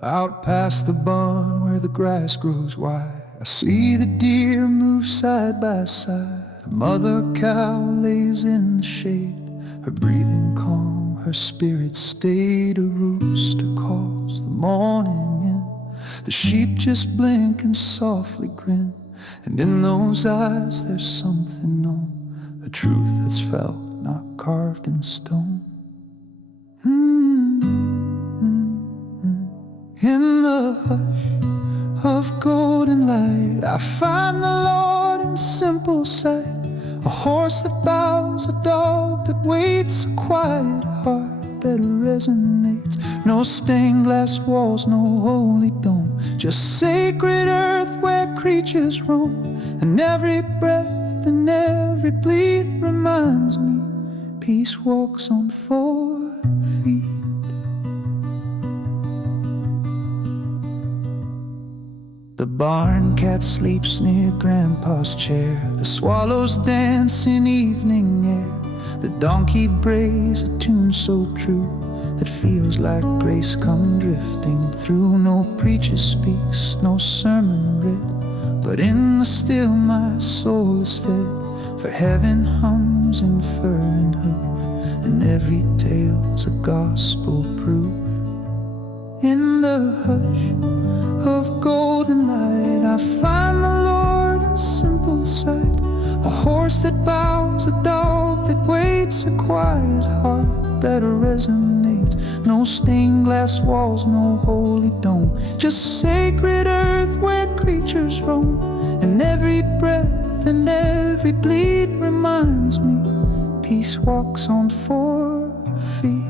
Out past the barn where the grass grows wide, I see the deer move side by side. A mother cow lays in the shade, her breathing calm, her spirit stayed. A rooster calls the morning in, the sheep just blink and softly grin. And in those eyes there's something known, a truth that's felt, not carved in stone. In the hush of golden light, I find the Lord in simple sight. A horse that bows, a dog that waits, a quiet heart that resonates. No stained glass walls, no holy dome, just sacred earth where creatures roam. And every breath and every bleed reminds me peace walks on 4 feet. The barn cat sleeps near Grandpa's chair, the swallows dance in evening air. The donkey brays a tune so true that feels like grace come drifting through. No preacher speaks, no sermon read, but in the still my soul is fed. For heaven hums in fur and hoof, and every tale's a gospel proof. In the hush of golden light, I find the Lord in simple sight. A horse that bows, a dog that waits, a quiet heart that resonates. No stained glass walls, no holy dome, just sacred earth where creatures roam. And every breath and every bleed reminds me peace walks on 4 feet.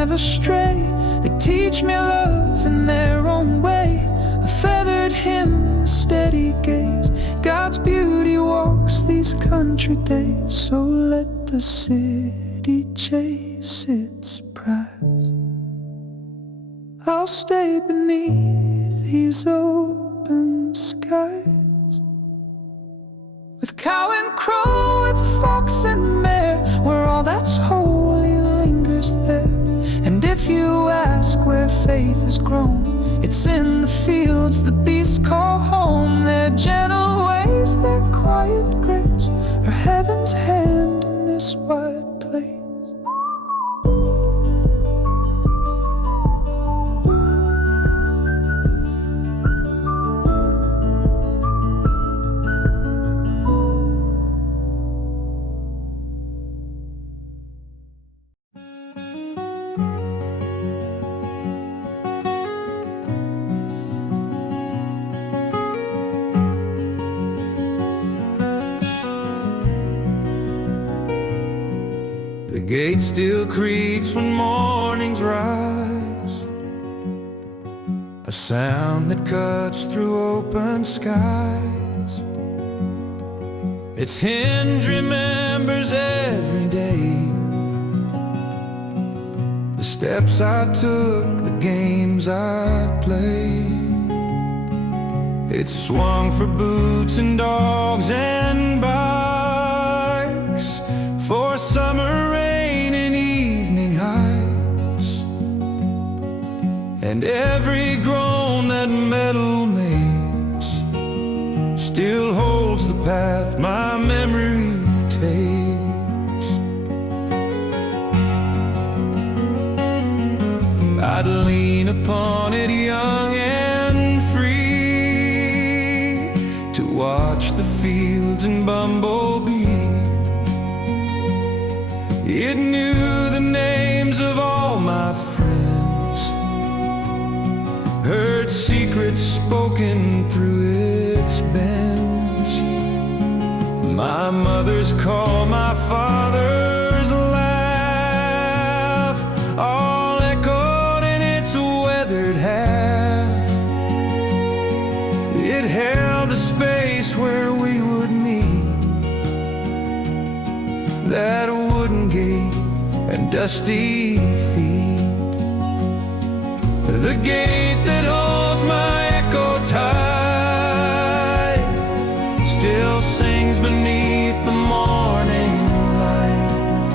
Never stray, they teach me love in their own way. A feathered hymn, a steady gaze, God's beauty walks these country days. So let the city chase its prize, I'll stay beneath these open skies. With cow and crow, with fox and mare, where all that's holy lingers there. And if you ask where faith has grown, it's in the fields the beasts call home. Their gentle ways, their quiet grace, are heaven's hand in this wide place. The gate still creaks when mornings rise, a sound that cuts through open skies. Its hinge remembers every day the steps I took, the games I'd played. It swung for boots and dogs and bikes, for summer rain and evening hikes. And every groan that metal makes still holds the path my memory takes. I'd lean upon it young and free to watch the fields and bumblebees. It knew the names of all my friends, heard secrets spoken through its bends. My mother's call, my father's laugh, all echoed in its weathered half. It held a space where we would meet, that wooden gate and dusty feet. The gate that holds my echo tight, beneath the morning light.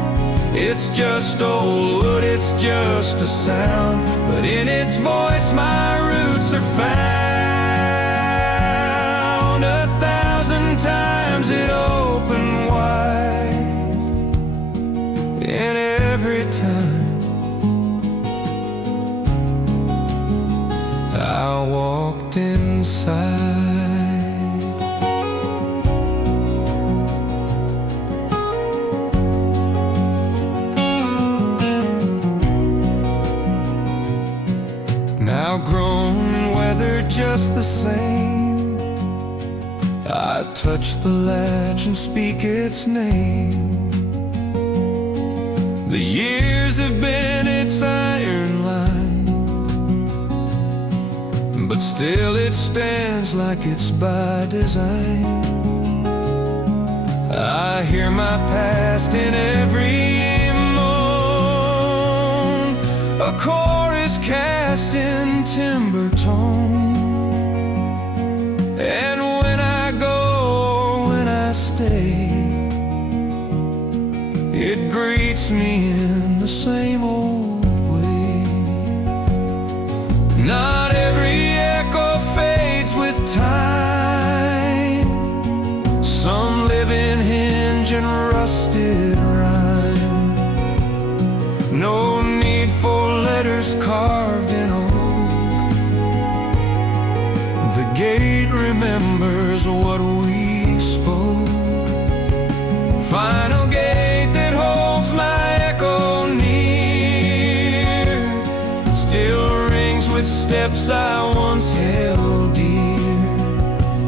It's just old wood, it's just a sound, but in its voice my roots are found. 1,000 times it opened wide, and every time I walked inside. Now grown and weathered just the same, I touch the latch and speak its name. The years have been its iron line, but still it stands like it's by design. I hear my past in every moan, a chorus cast in timber tone. And when I go or when I stay, it greets me in the same old way. Not every echo fades with time, some live in hinge and rusted rhyme. No need for letters carved in oak, the gate remembers what we spoke. Final gate that holds my echo near, still rings with steps I once held dear.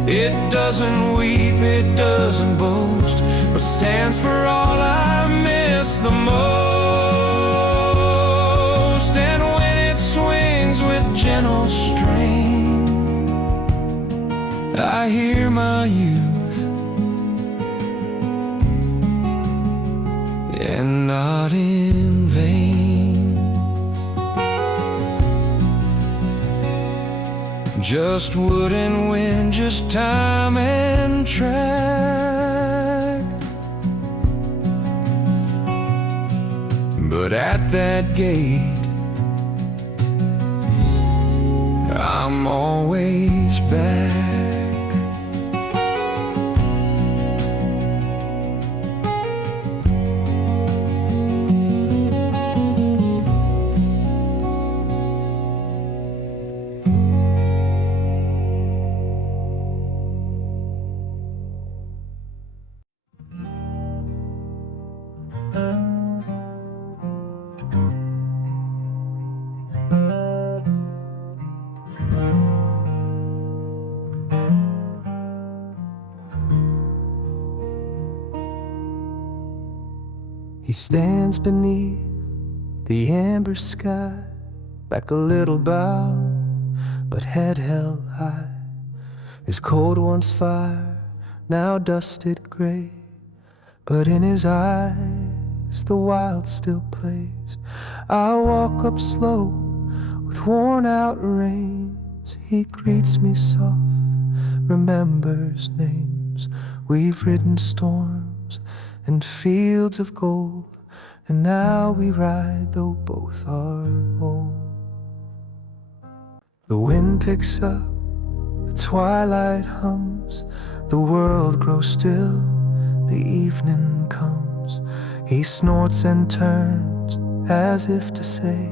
It doesn't weep, it doesn't boast, but stands for all I miss the most. And when it swings with gentle strain, I hear my youth, and not in vain. Just wood and wind, just time and track. But at that gate, I'm always back. He stands beneath the amber sky, back a little bowed, but head held high. His coat once fire, now dusted gray, but in his eyes the wild still plays. I walk up slow with worn out reins. He greets me soft, remembers names. We've ridden storms and fields of gold, and now we ride though both are old. The wind picks up, the twilight hums, the world grows still, the evening comes. He snorts and turns as if to say,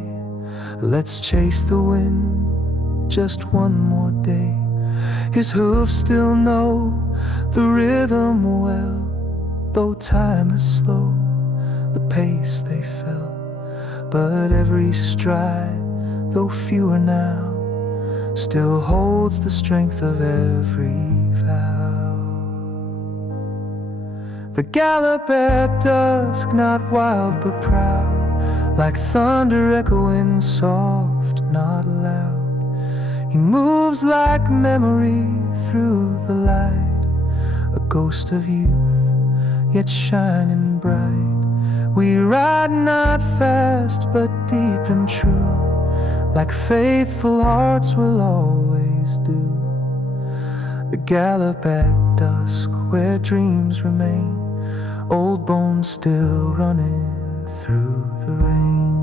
let's chase the wind just one more day. His hooves still know the rhythm well, though time is slow, the pace they felt. But every stride, though fewer now, still holds the strength of every vow. The gallop at dusk, not wild but proud, like thunder echoing soft, not loud. He moves like memory through the light, a ghost of youth, yet shining bright. We ride not fast but deep and true, like faithful hearts will always do. The gallop at dusk where dreams remain, old bones still running through the rain.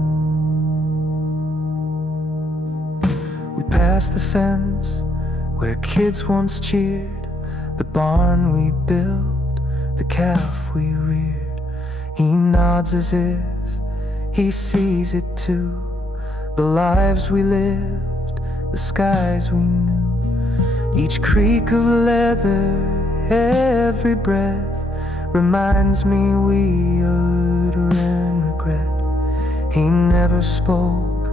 We pass the fence where kids once cheered, the barn we built, the calf we reared. He nods as if he sees it too, the lives we lived, the skies we knew. Each creak of leather, every breath reminds me we utter regret. He never spoke,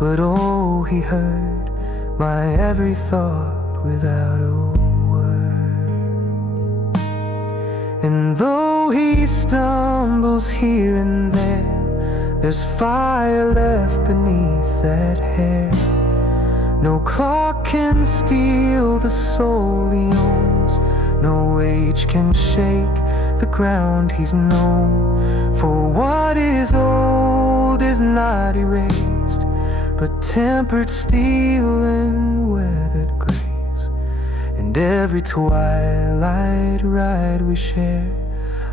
but oh, he heard my every thought without a word. And though he stumbles here and there, there's fire left beneath that hair. No clock can steal the soul he owns, no age can shake the ground he's known. For what is old is not erased, but tempered steel and weathered grays. And every twilight ride we share,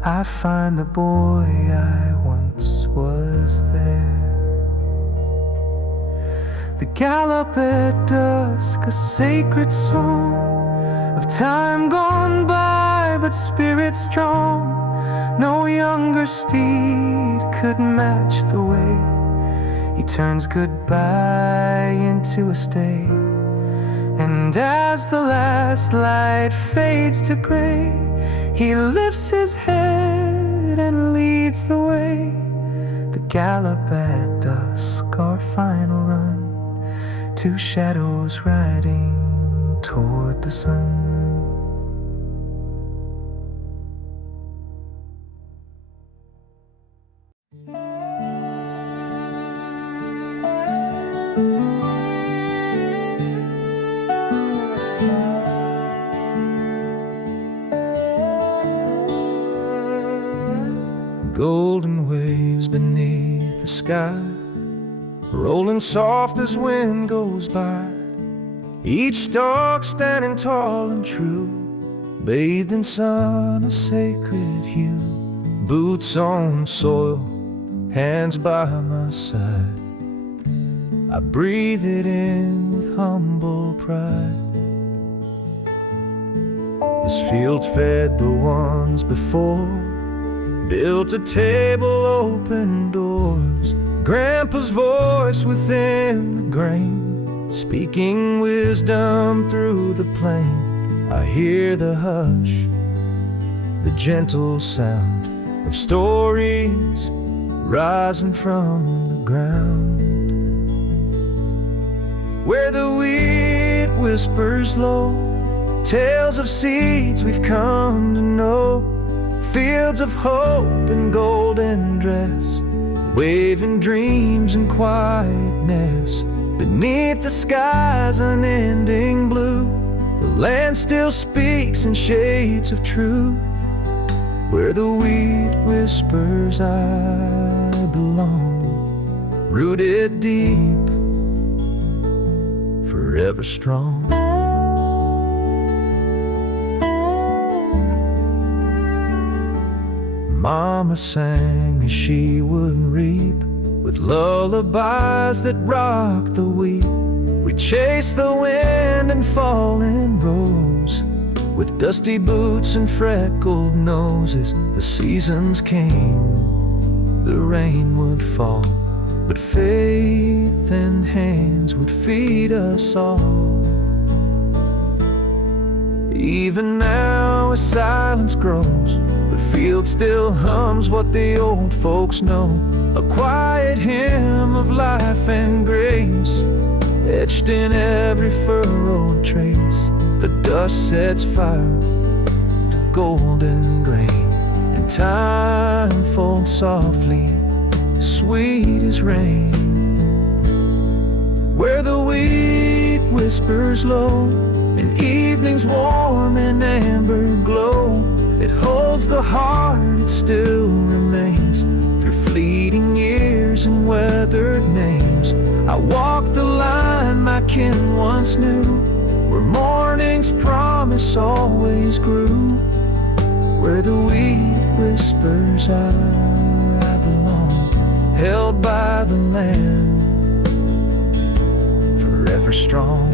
I find the boy I once was there. The gallop at dusk, a sacred song of time gone by, but spirit strong. No younger steed could match the way he turns goodbye into a stay. And as the last light fades to gray, he lifts his head and leads the way. The gallop at dusk, our final run, two shadows riding toward the sun. Golden waves beneath the sky, rolling soft as wind goes by. Each stalk standing tall and true, bathed in sun, a sacred hue. Boots on soil, hands by my side, I breathe it in with humble pride. This field fed the ones before, built a table, opened doors. Grandpa's voice within the grain, speaking wisdom through the plain. I hear the hush, the gentle sound of stories rising from the ground. Where the wheat whispers low, tales of seeds we've come to know. Fields of hope and golden dress, waving dreams and quietness. Beneath the sky's unending blue, the land still speaks in shades of truth. Where the wheat whispers I belong, rooted deep, forever strong. Mama sang as she would reap, with lullabies that rock the wheat. We chased the wind and fallen rose, with dusty boots and freckled noses. The seasons came, the rain would fall, but faith and hands would feed us all. Even now as silence grows, the field still hums what the old folks know, a quiet hymn of life and grace, etched in every furrowed trace. The dust sets fire to golden grain, and time folds softly, sweet as rain. Where the wheat whispers low, and evening's warm and amber glow, it holds the heart, it still remains. Through fleeting years and weathered names, I walk the line my kin once knew, where more morning's promise always grew, where the weed whispers I belong, held by the land, forever strong.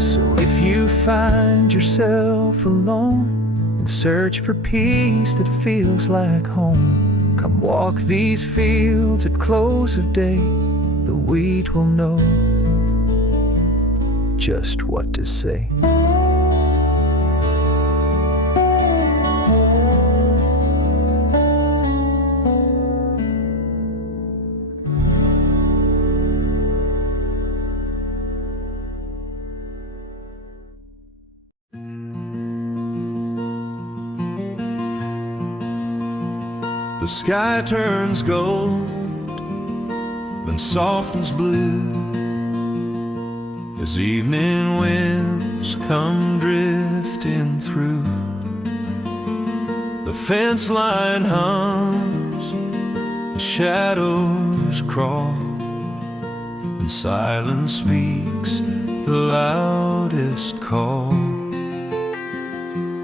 So if you find yourself alone and search for peace that feels like home, come walk these fields at close of day. The wheat will know just what to say. The sky turns gold, then softens blue, as evening winds come drifting through. The fence line hums, the shadows crawl, and silence speaks the loudest call.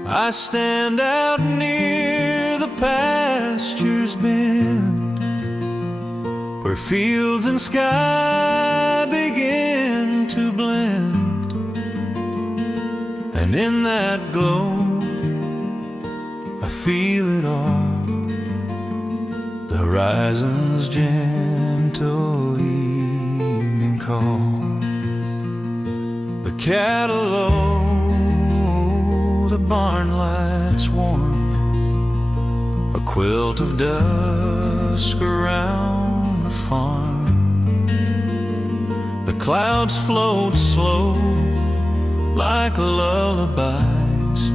I stand out near the pasture's bend, where fields and sky begin to blend, and in that glow I feel it all, the horizon's gentle evening call. The cattle low, the barn lights warm, a quilt of dusk around the farm. The clouds float slow like lullabies,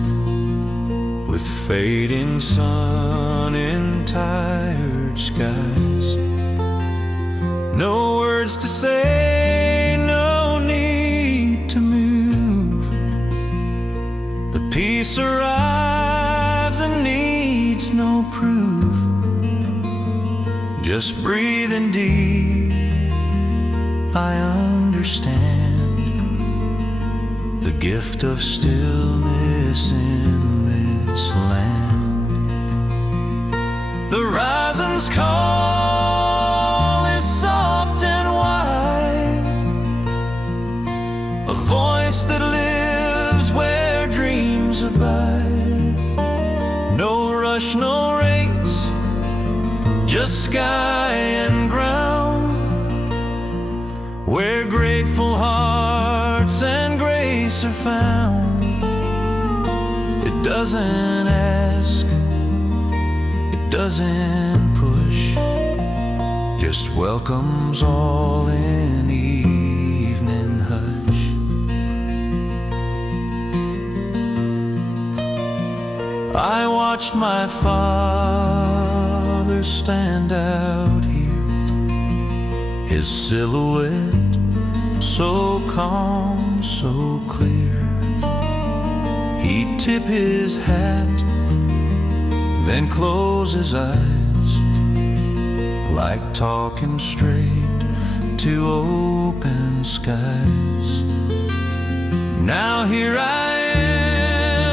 with fading sun in tired skies. No words to say, no need to move. The peace arrives and needs no proof. Just breathing deep, I understand the gift of stillness in this land. The rising's call is soft and wide, a voice that lives where dreams abide. No rush, no race, just sky and ground, where grateful hearts and grace are found. It doesn't ask, it doesn't push, just welcomes all in evening hush. I watched my father stand out here, his silhouette so calm, so clear. He'd tip his hat, then close his eyes, like talking straight to open skies. Now here I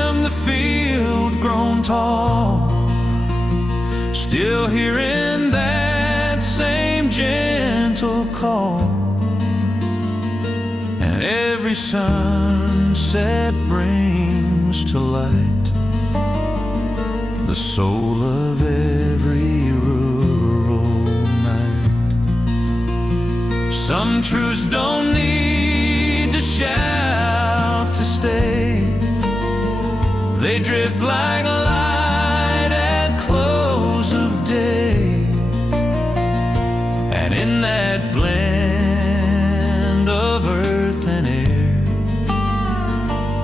am, the field grown tall, still hearing that same gentle call. And every sunset brings to light the soul of every rural night. Some truths don't need to shout to stay, they drift like light at close of day. And in that blend of earth and air,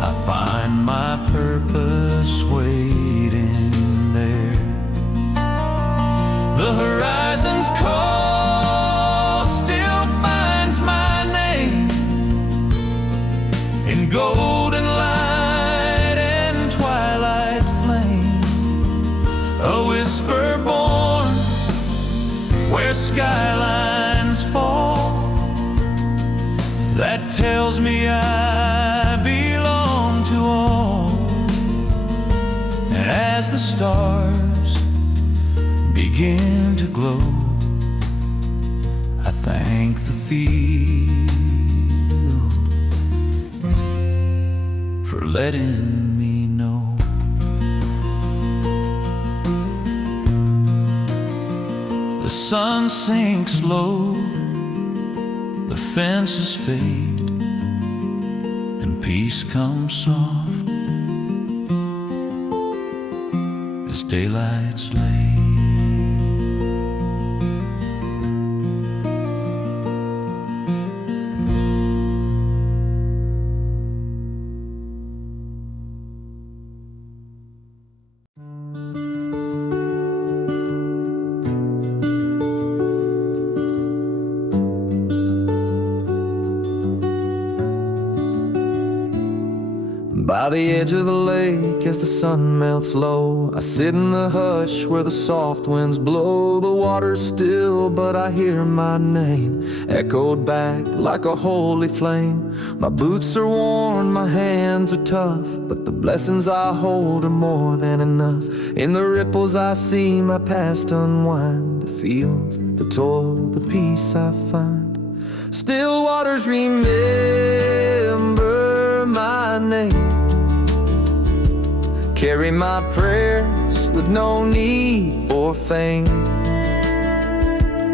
I find my purpose waiting there. The horizon's call still finds my name in golden light and twilight flame, a whisper born where skylines fall, that tells me I stars begin to glow, I thank the field for letting me know. The sun sinks low, the fences fade, and peace comes soft as daylight's late. By the edge of the lake as the sun melts low, I sit in the hush where the soft winds blow. The water's still, but I hear my name echoed back like a holy flame. My boots are worn, my hands are tough, but the blessings I hold are more than enough. In the ripples I see my past unwind, the fields, the toil, the peace I find. Still waters remember my name, carry my prayers with no need for fame.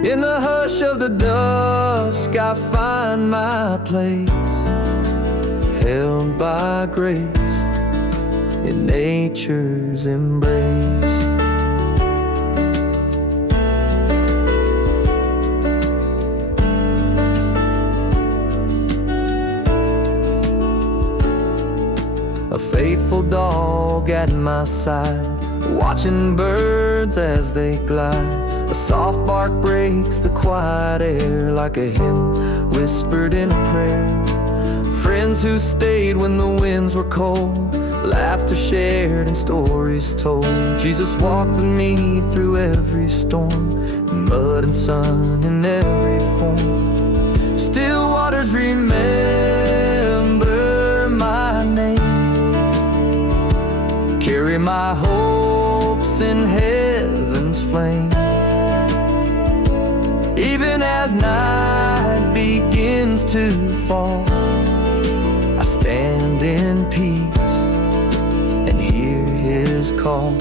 In the hush of the dusk I find my place, held by grace in nature's embrace. A faithful dog at my side, watching birds as they glide. A soft bark breaks the quiet air like a hymn whispered in a prayer. Friends who stayed when the winds were cold, laughter shared and stories told. Jesus walked with me through every storm, mud and sun in every form. Still waters remember my name, carry my hopes in heaven's flame. Even as night begins to fall, I stand in peace and hear his call.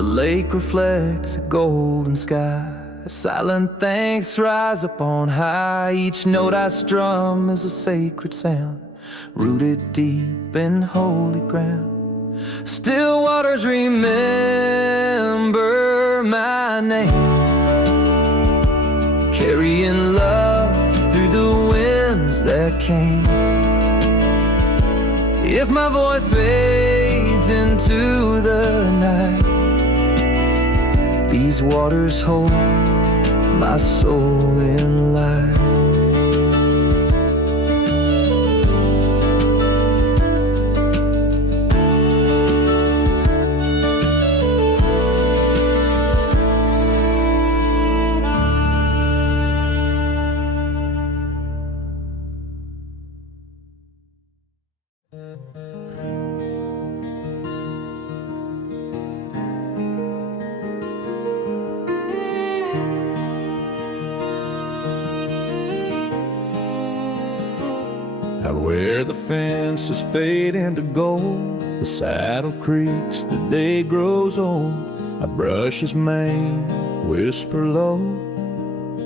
Lake reflects a golden sky, silent thanks rise up on high. Each note I strum is a sacred sound, rooted deep in holy ground. Still waters remember my name, carrying love through the winds that came. If my voice fades into the night, these waters hold my soul in life. Out where the fences fade into gold, the saddle creaks, the day grows old. I brush his mane, whisper low,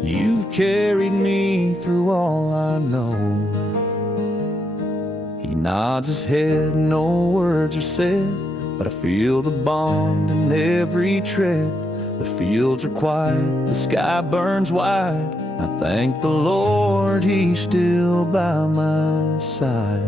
you've carried me through all I know. He nods his head, no words are said, but I feel the bond in every tread. The fields are quiet, the sky burns wide. I thank the Lord he's still by my side.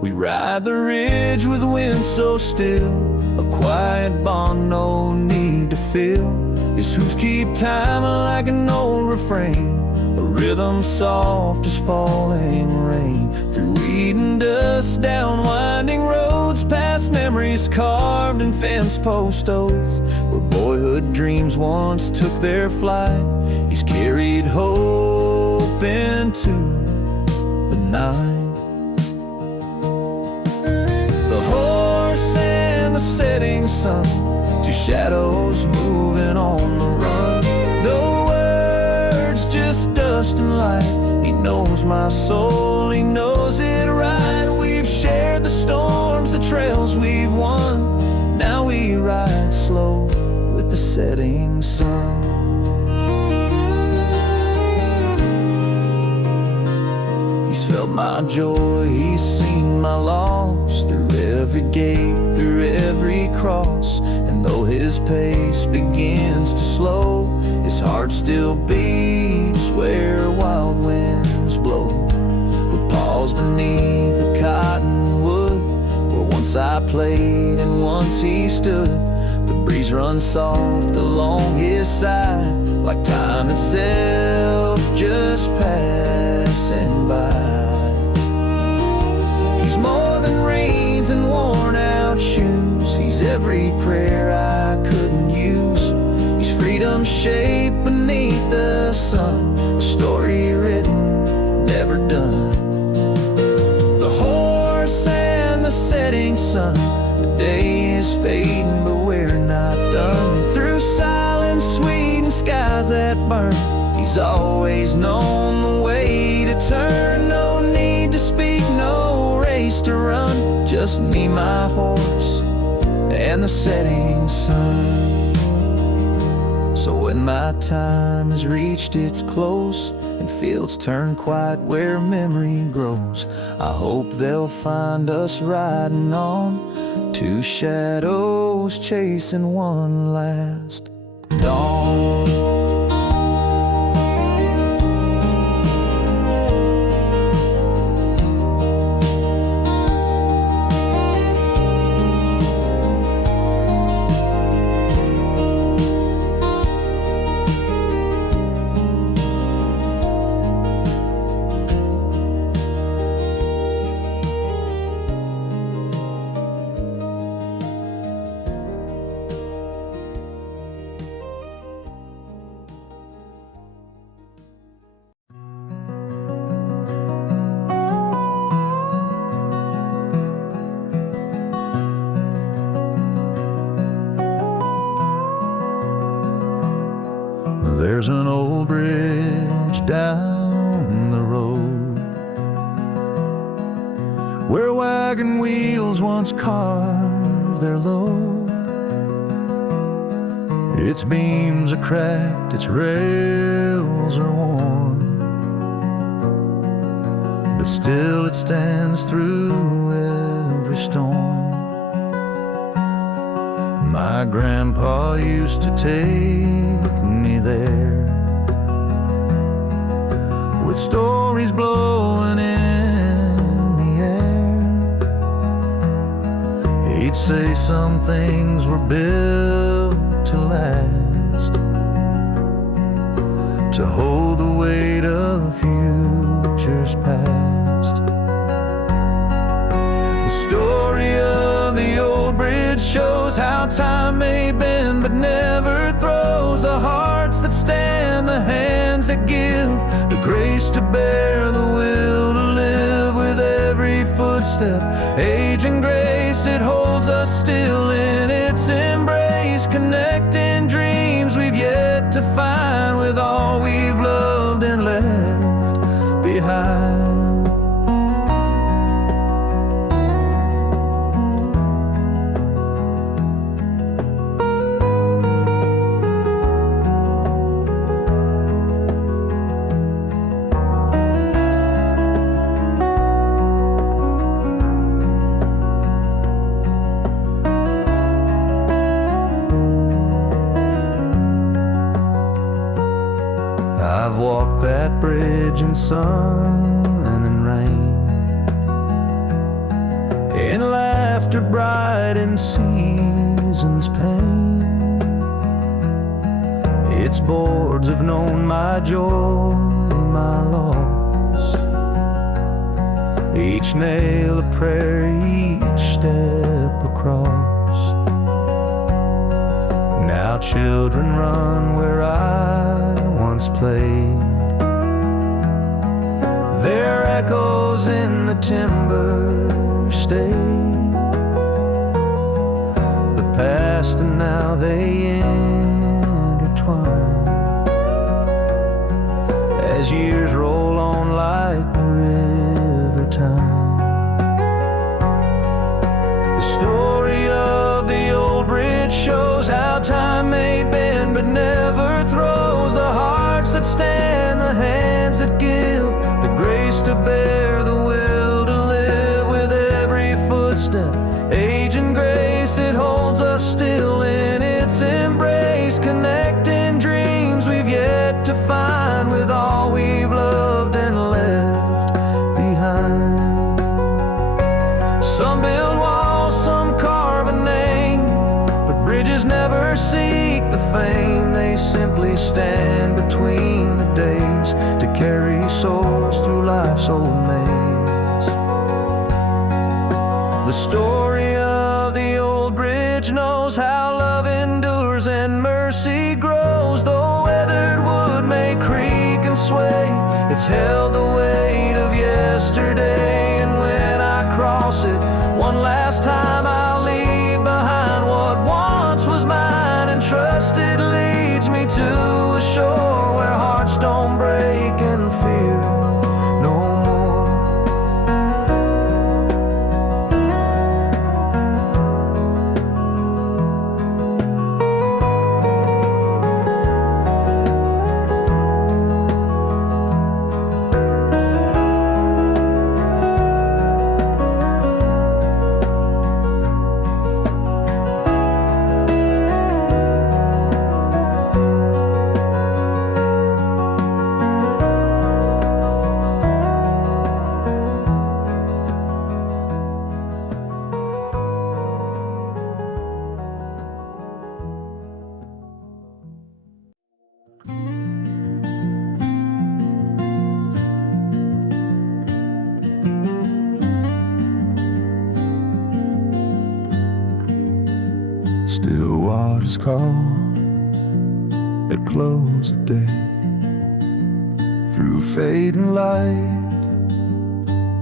We ride the ridge with wind so still, a quiet bond, no need to feel. His hooves keep time like an old refrain, a rhythm soft as falling rain. Through weed and dust, down winding roads, past memories carved in fence post oaths, where boyhood dreams once took their flight. He's carried hope into the night. The horse and the setting sun, two shadows moving on the run. No words, just dust and light. He knows my soul, he knows it right. We've shared the storms, the trails we've won. Now we ride slow with the setting sun. He's felt my joy, he's seen my loss, through every gate, through every cross. And though his pace begins to slow, his heart still beats where wild winds blow. We pause beneath a cottonwood, where once I played and once he stood. The breeze runs soft along his side, like time itself just passing by. He's more than reins and worn out shoes, he's every prayer I couldn't use. He's freedom's shape beneath the sun, a story written, never done. The horse and the setting sun, the day is fading but we're not done. Through silence sweet and skies that burn, he's always known the way to turn. No need to speak, no race to run, just me, my horse, and the setting sun. So when my time has reached its close, and fields turn quiet where memory grows, I hope they'll find us riding on, two shadows chasing one last dawn. There's an old bridge down the road, where wagon wheels once carved their load. Its beams are cracked, its rails are worn, but still it stands through every storm. My grandpa used to take me there, with stories blowing in the air. He'd say some things were built to last, to hold the weight of futures past. The story of the old bridge shows how time may bend but never throws. The hearts that stand, the hands that give, the grace to bear, the will to live. With every footstep, age and grace, it holds us still in its embrace, connecting dreams we've yet to find with all we've loved and left behind. I've walked that bridge in sun and in rain, in laughter bright, in season's pain. its boards have known my joy, my loss. Each nail a prayer, each step across. Now children run where I once played. Their echoes in the timber stay. The past and now they intertwine, as years roll on like river time. The story of the old bridge shows how time may bend but never throws. The hearts that stand, the hands that give, the grace to bear, the will to live. With every footstep, age and grace, it holds us still in its embrace, connecting dreams we've yet to find with all we've loved and left behind. Some build walls, some carve a name, but bridges never seek the fame. They simply stand between the days to carry souls through life's old maze. The story of the old bridge knows how love endures and mercy grows. Though weathered wood may creak and sway, it's held the weight of yesterday. And when I cross it one last time, I'll leave behind what once was mine, and trust it leads me to a shore where hearts don't break and fear no more. Still waters call at close of day. Through fading light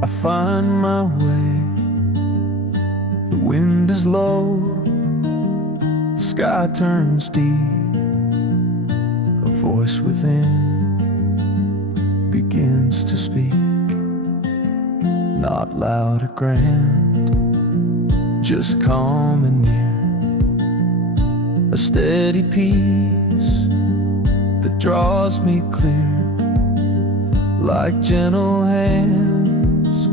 I find my way. The wind is low, the sky turns deep. A voice within begins to speak, not loud or grand, just calm and near. A steady peace that draws me clear, like gentle hands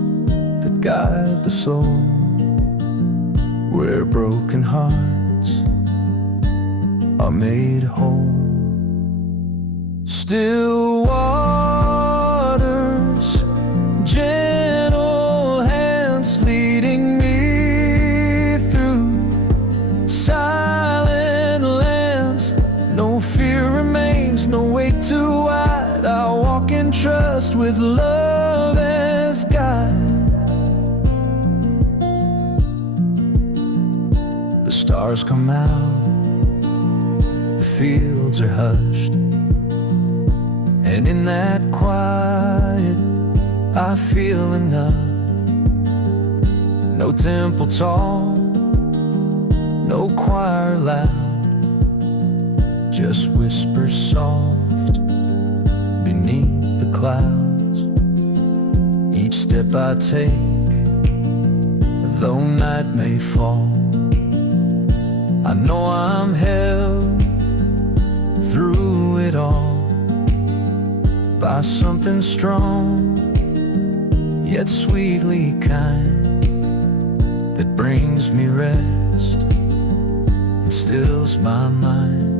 that guide the soul, where broken hearts are made whole. Still waters, gentle hands leading me through silent lands. No fear remains, no weight too wide. I walk in trust with love as guide. The stars come out, the fields are hushed, and in that quiet I feel enough. No temple tall, no choir loud, just whispers soft beneath the clouds. Each step I take, though night may fall, I know I'm held through it all by something strong, yet sweetly kind, that brings me rest and stills my mind.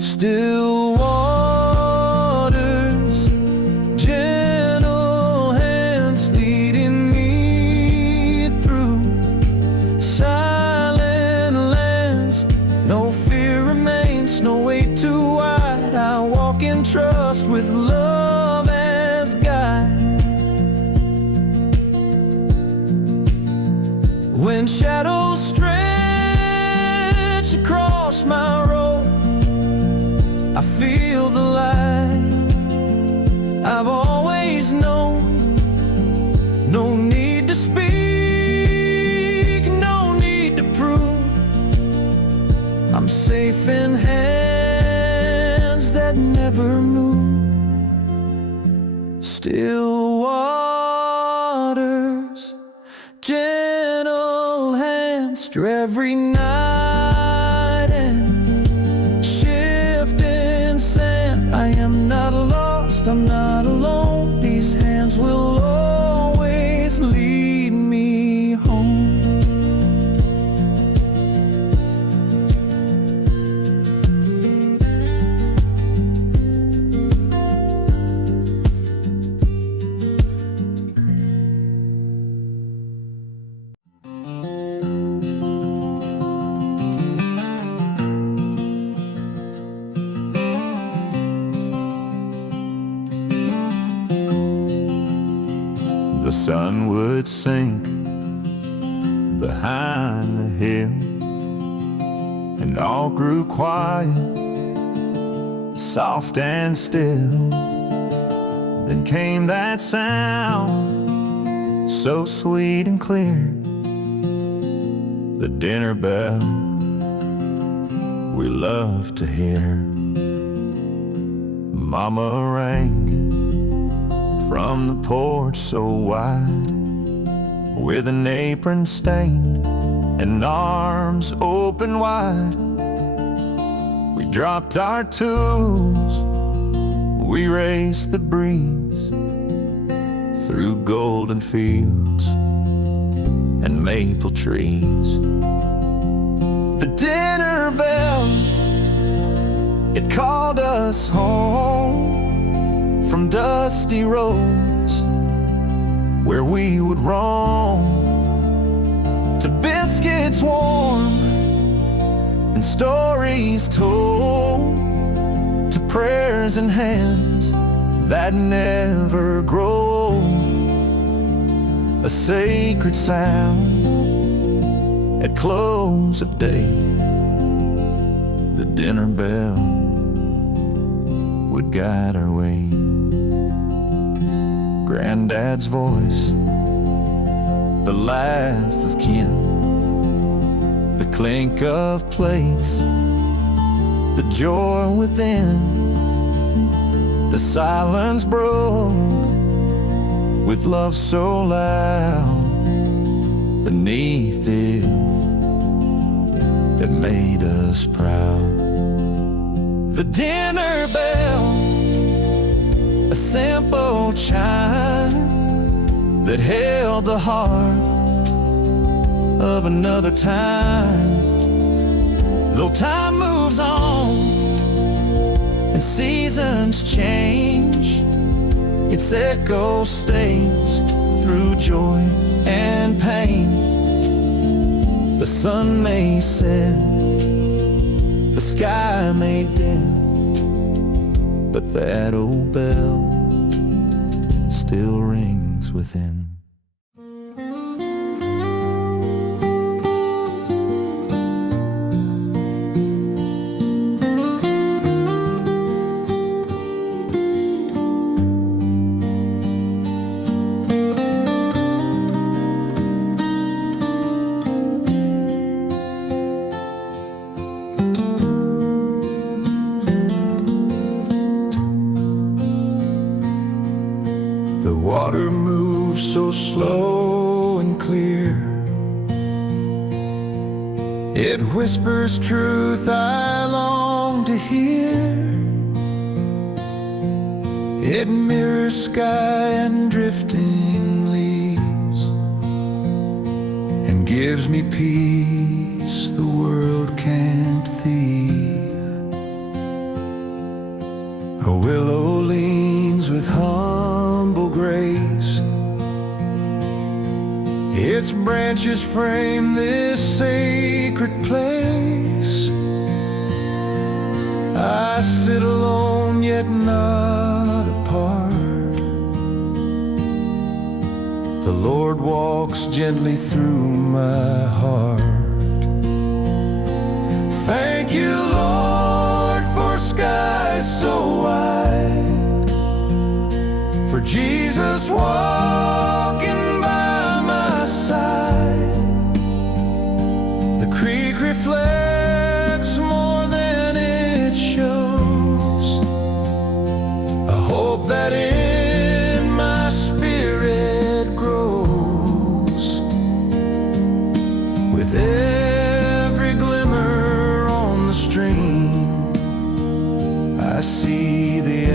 Still waters, gentle hands leading me through silent lands. No fear remains, no weight to I'm safe in hands that never move. Still waters, gentle hands through every night and shifting sand. I am not lost, I'm not alone. These hands will always lead me home. The sun would sink behind the hill, and all grew quiet, soft and still. Then came that sound, so sweet and clear, the dinner bell we love to hear. Mama rang from the porch so wide, with an apron stained and arms open wide. We dropped our tools, we raced the breeze through golden fields and maple trees. The dinner bell, it called us home from dusty roads where we would roam, to biscuits warm and stories told, to prayers in hands that never grow. A sacred sound at close of day, the dinner bell would guide our way. Granddad's voice, the laugh of kin, the clink of plates, the joy within. The silence broke with love so loud beneath it that made us proud. The dinner bell, a simple chime that held the heart of another time. Though time moves on and seasons change, its echo stays through joy and pain. The sun may set, the sky may dim, but that old bell still rings within. The water moves so slow and clear, it whispers truth I long to hear. It mirrors sky and drifting leaves, and gives me peace the world can't thieve. A willow leans with humble grace, its branches frame this sacred place. I sit alone yet not apart. The Lord walks gently through my heart. Thank you, Lord, for skies so wide, for Jesus walking by my side. The creek reflects more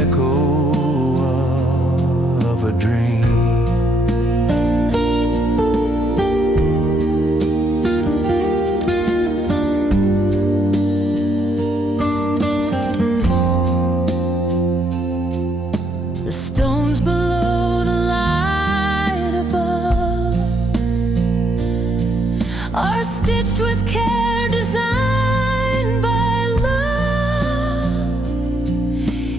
echo of a dream. The stones below the light above are stitched with care, designed by love.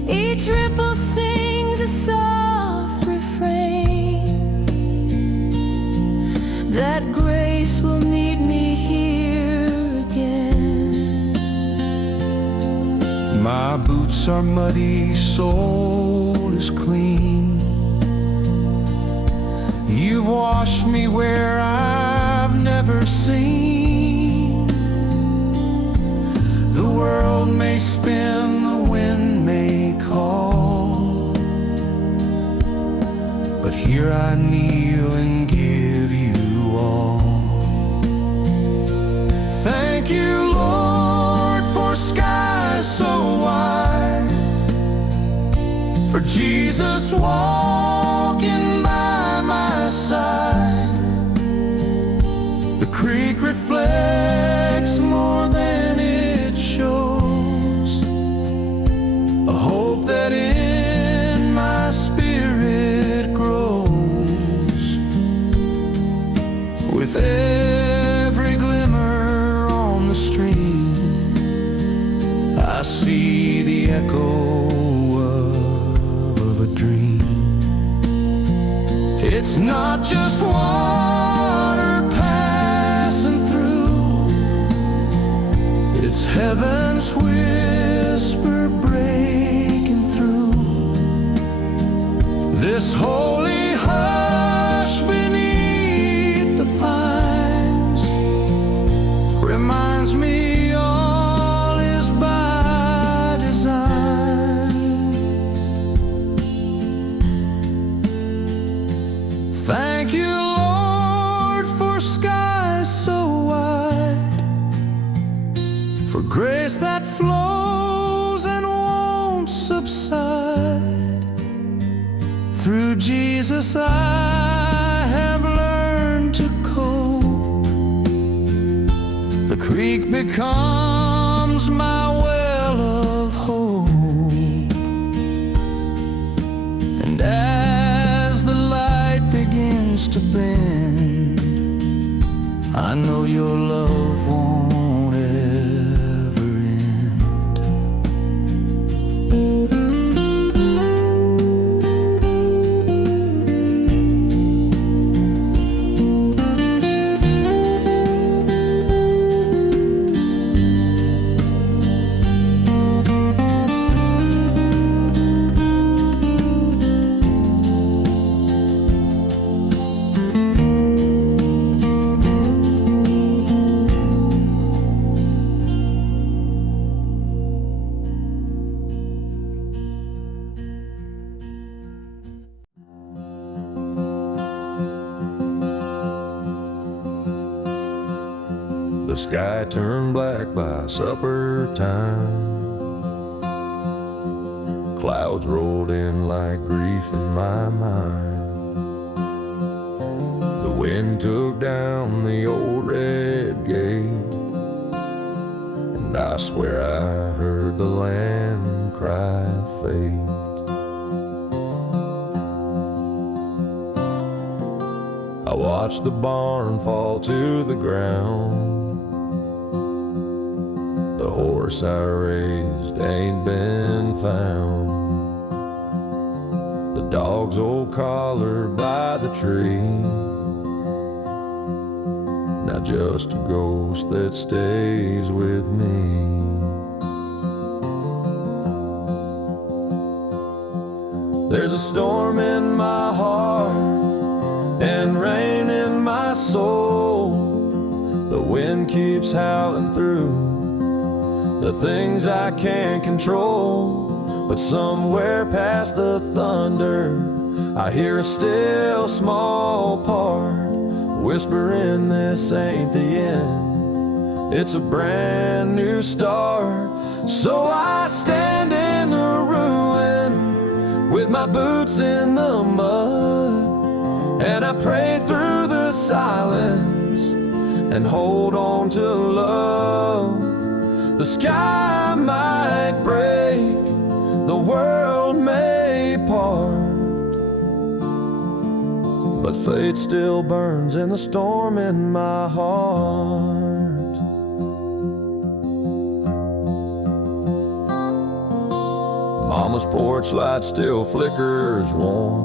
Each ripple sings a soft refrain, that grace will meet me here again. My boots are muddy, soul is clean. You've washed me where I've never seen. The world may spin, the wind may call, but here I kneel and give you all. Thank you, Lord, for skies so wide, for Jesus walking by my side. The creek reflects more than it shows, a hope that in my spirit grows. With every glimmer on the stream, I see the echo of a dream. It's not just water passing through, it's heaven's whisper breaking through. This holy hush beneath the pines reminds me all is by design. Thank you, Lord, for skies so wide, for grace that flows and won't subside. Through Jesus I have learned to cope. The creek becomes my well of hope, and as the light begins to bend, I know your love won't ever end. The sky turned black by supper time. Clouds rolled in like grief in my mind. The wind took down the old red gate, and I swear I heard the land cry fate. I watched the barn fall to the ground. The horse I raised ain't been found. The dog's old collar by the tree, now just a ghost that stays with me. There's a storm in my heart and rain in my soul. The wind keeps howling through the things I can't control, but somewhere past the thunder I hear a still small part whispering, this ain't the end, it's a brand new start. So I stand in the ruin my boots in the mud, and I pray through the silence and hold on to love. The sky might break, the world may part, but fate still burns in the storm in my heart. Mama's porch light still flickers warm,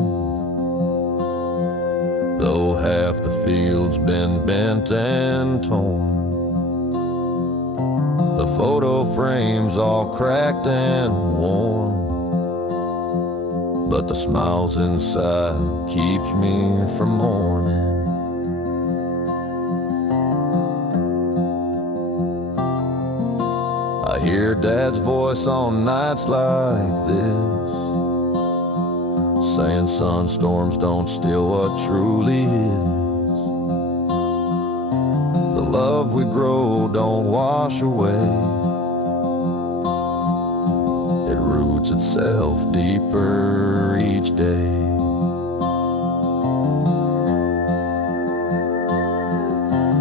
though half the field's been bent and torn. The photo frame's all cracked and worn, but the smiles inside keeps me from mourning. I hear Dad's voice on nights like this, saying sunstorms don't steal what truly is. The love we grow don't wash away, it roots itself deeper each day.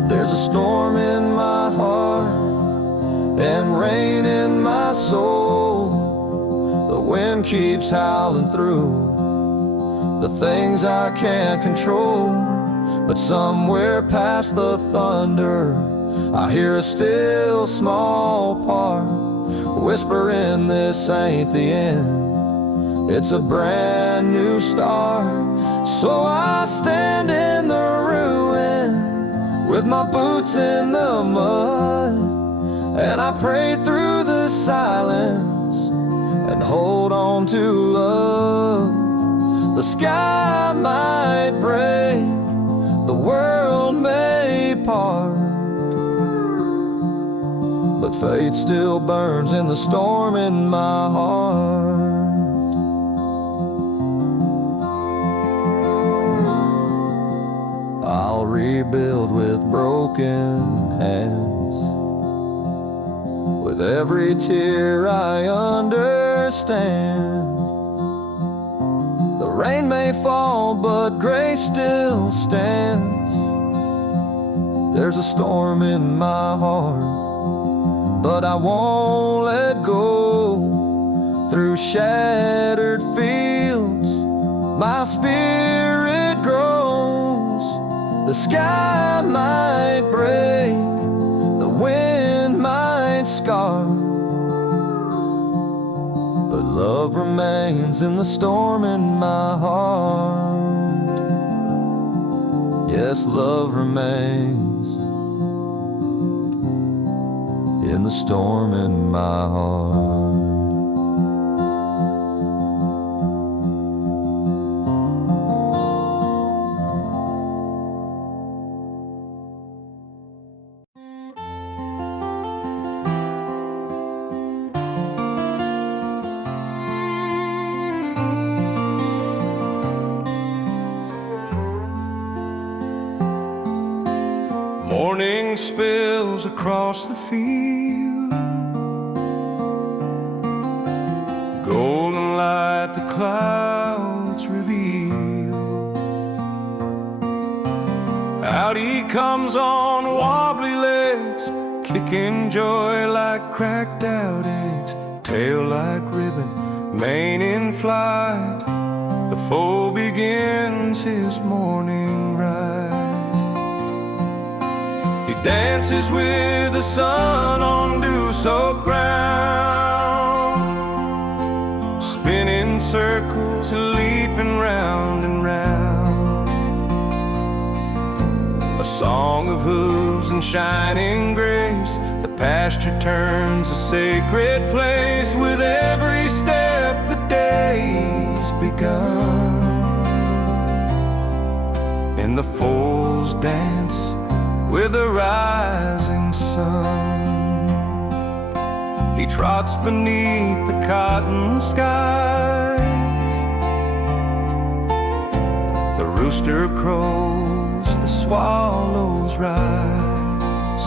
There's a storm in my heart and rain in my soul. The wind keeps howling through the things I can't control, but somewhere past the thunder I hear a still small part whispering, this ain't the end, it's a brand new start. So I stand in the ruin with my boots in the mud, and I pray through the silence and hold on to love. The sky might break, the world may part, but fate still burns in the storm in my heart. I'll rebuild with broken hands, with every tear I understand. The rain may fall, but grace still stands. There's a storm in my heart, but I won't let go. Through shattered fields, my spirit grows. The sky might break, the wind might scar, but love remains in the storm in my heart. Yes, love remains in the storm in my heart. Morning spills across the field, golden light the clouds reveal. Out he comes on wobbly legs, kicking joy like cracked out eggs, tail like ribbon, mane in flight. The foe begins his morning ride. He dances with the sun on dew-soaked ground, spinning circles and leaping round and round. A song of hooves and shining grace, the pasture turns a sacred place. With every step the day's begun, and the foals dance with the rising sun. He trots beneath the cotton skies, the rooster crows, the swallows rise.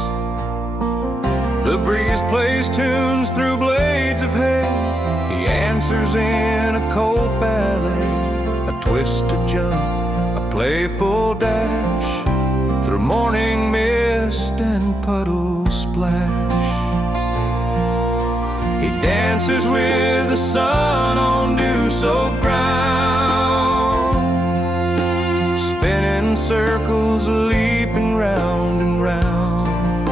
The breeze plays tunes through blades of hay, he answers in a cold ballet. twist, a jump, a playful dash through morning mist and puddle splash. He dances with the sun on dew-soaked ground, spinning circles, leaping round and round.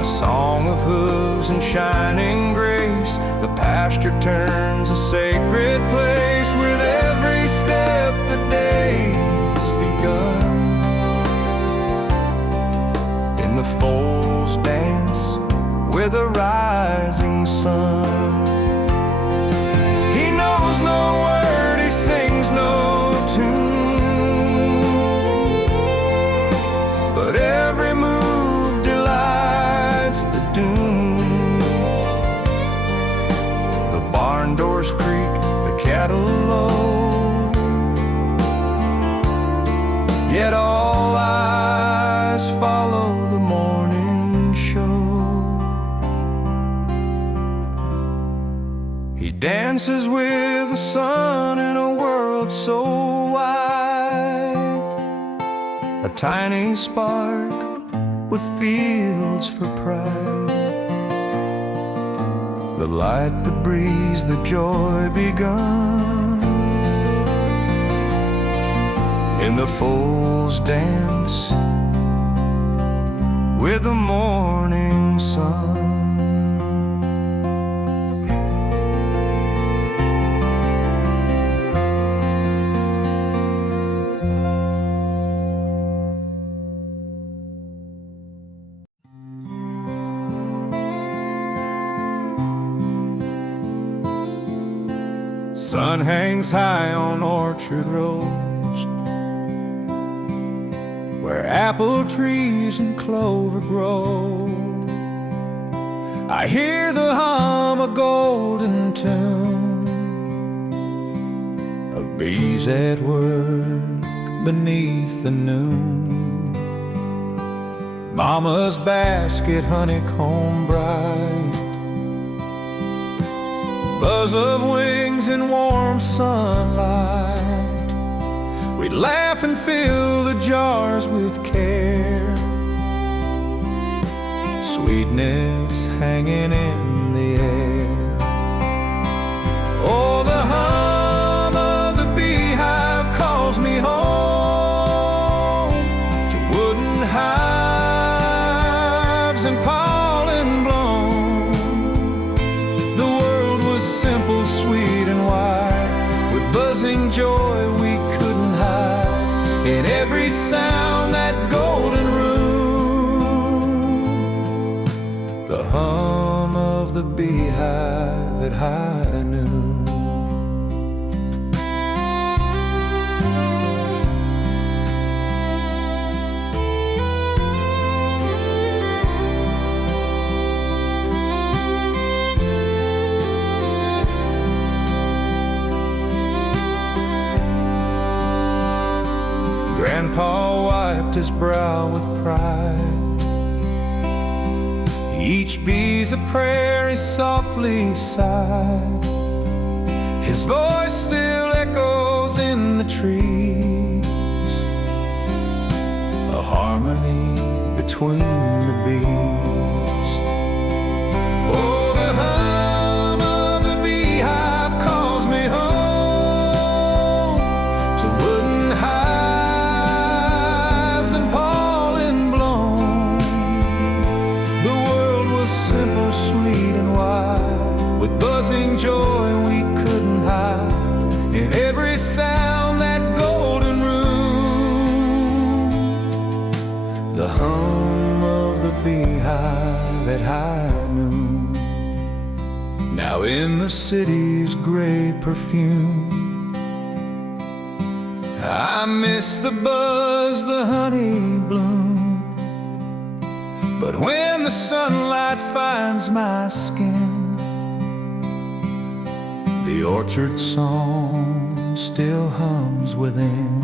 A song of hooves and shining grace, the pasture turns a sacred place. With every step the day's begun, in the foals dance with a rising sun. He knows no word, he sings no tune, but every move delights the dune. The barn doors creak, the cattle low, yet all eyes follow the morning show. He dances with the sun in a world so wide, a tiny spark with fields for pride. The light, the breeze, the joy begun, in the foals dance with the morning sun. Sun hangs high on orchard rows, where apple trees and clover grow. I hear the hum of golden tune of bees at work beneath the noon. Mama's basket honeycomb bright, buzz of wings in warm sunlight. We'd laugh and fill the jars with care, sweetness hanging in the air. Oh, the hum of the beehive calls me home to wooden hives and pollen blown. The world was simple, sweet and wide, with buzzing joy we couldn't hide, in every sound that golden room, the hum of the beehive at high noon. Grandpa wiped his brow with pride. Each bee's a prayer he softly sighed. His voice still echoes in the trees, a harmony between the bees. Oh, the hum of the beehive calls me home to wooden hives and pollen blown. The world was simple, sweet and wide, with buzzing joy we couldn't hide, in every sound that golden room, the hum of the beehive at high noon. Now in the city's gray perfume, I miss the buzz, the honey bloom. But when the sunlight finds my skin, the orchard song still hums within.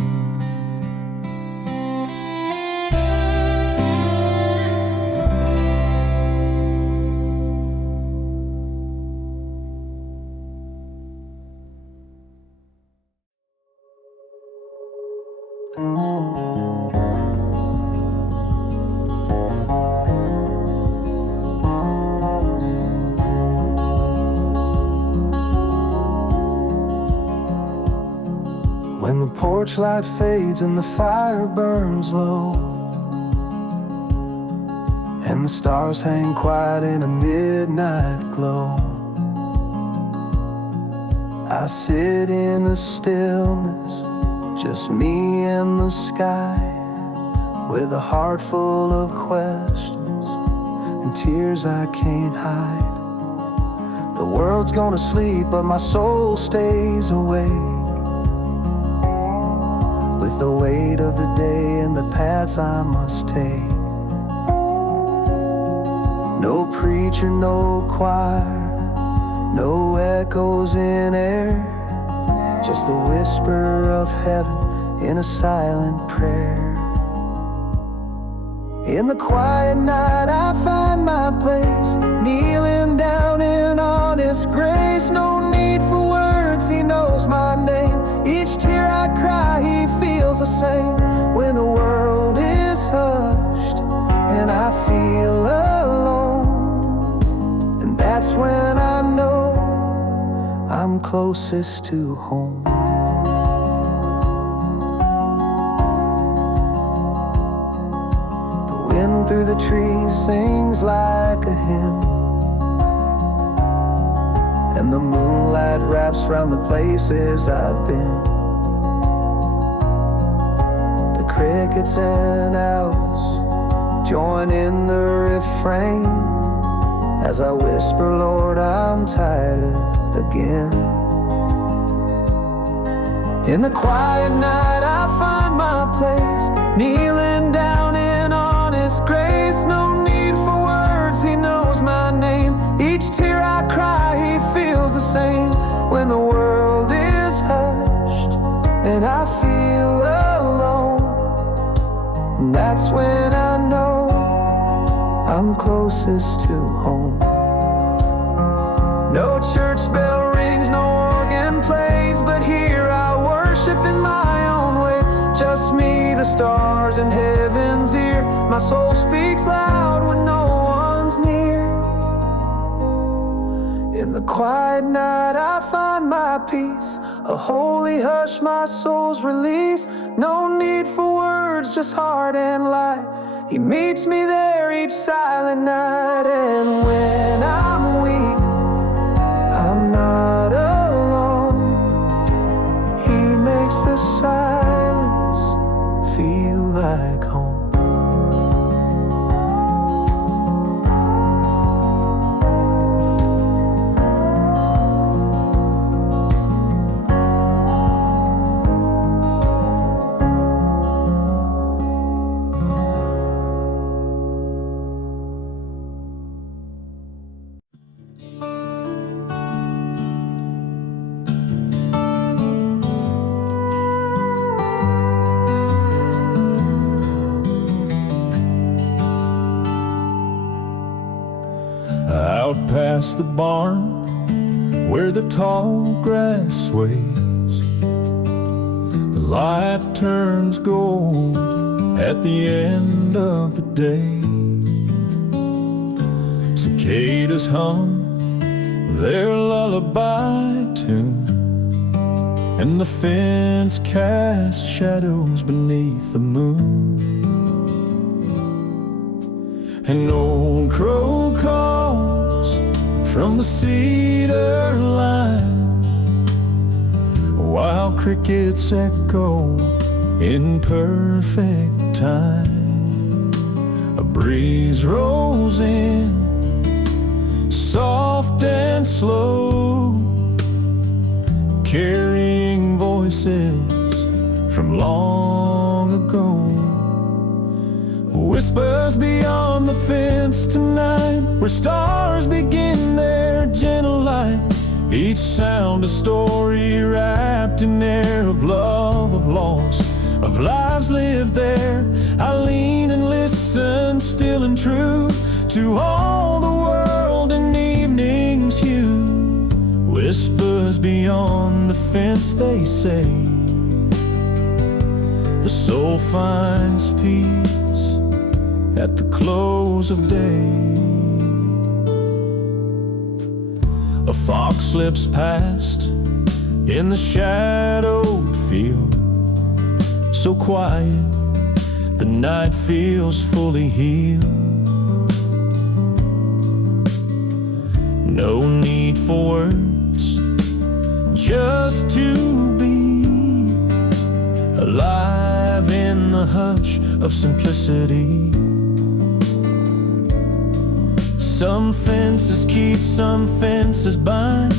porch light fades and the fire burns low, and the stars hang quiet in a midnight glow. I sit in the stillness, just me and the sky, with a heart full of questions and tears I can't hide. The world's gonna sleep, but my soul stays awake, with the weight of the day and the paths I must take. No preacher, no choir, no echoes in air, just the whisper of heaven in a silent prayer. In the quiet night I find my place, kneeling down in honest grace. No need for words, he knows my name. Each tear I cry, he feels the same. When the world is hushed and I feel alone, and that's when I know I'm closest to home. The wind through the trees sings like a hymn, and the moonlight wraps round the places I've been. The crickets and owls join in the refrain as I whisper, Lord, I'm tired again. In the quiet night I find my place, kneeling down in honest grace. No need for words, he knows my name. Each tear I cry, he feels the same. When the world is hushed and I feel alone, that's when I know I'm closest to home. No church bell rings, no organ plays, but here I worship in my own way. Just me, the stars, and heaven's ear. My soul speaks loud when no one's near. In the quiet night I find my peace, a holy hush my soul's release. No need for words, just heart and light. He meets me there each silent night. And when I'm weak, I'm not alone. He makes the silence feel like home. Out past the barn, where the tall grass sways, the light turns gold at the end of the day. Cicadas hum their lullaby tune, and the fence casts shadows beneath the moon. An old crow calls from the cedar line, while crickets echo in perfect time. A breeze rolls in, soft and slow, carrying voices from long ago. Whispers beyond the fence tonight, where stars begin their gentle light. Each sound a story wrapped in air of love, of loss, of lives lived there. I lean and listen, still and true, to all the world in evening's hue. Whispers beyond the fence, they say, the soul finds peace at the close of day. A fox slips past in the shadowed field, so quiet, the night feels fully healed. No need for words, just to be alive in the hush of simplicity. Some fences keep, some fences bind,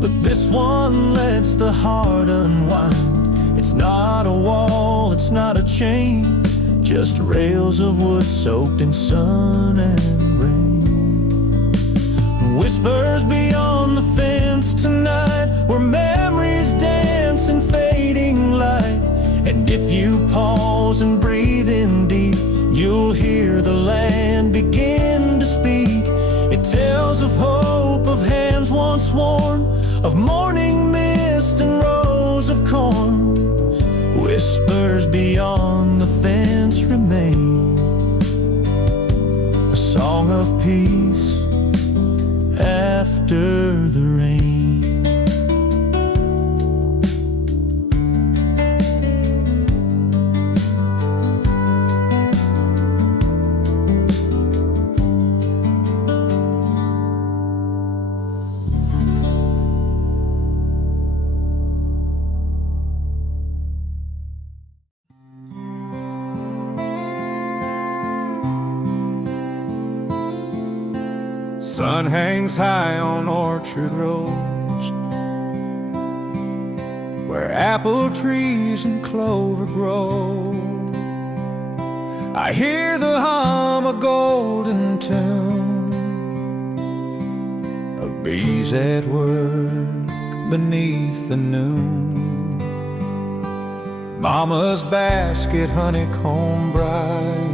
but this one lets the heart unwind. It's not a wall, it's not a chain, just rails of wood soaked in sun and rain. Whispers beyond the fence tonight, where memories dance in fading light. And if you pause and breathe in deep, you'll hear the land begin to speak. It tells of hope, of hands once warm, of morning mist and rows of corn. Whispers beyond the fence remain, a song of peace after the rain. Sun hangs high on orchard rows, where apple trees and clover grow. I hear the hum of golden tune of bees at work beneath the noon. Mama's basket honeycomb bright,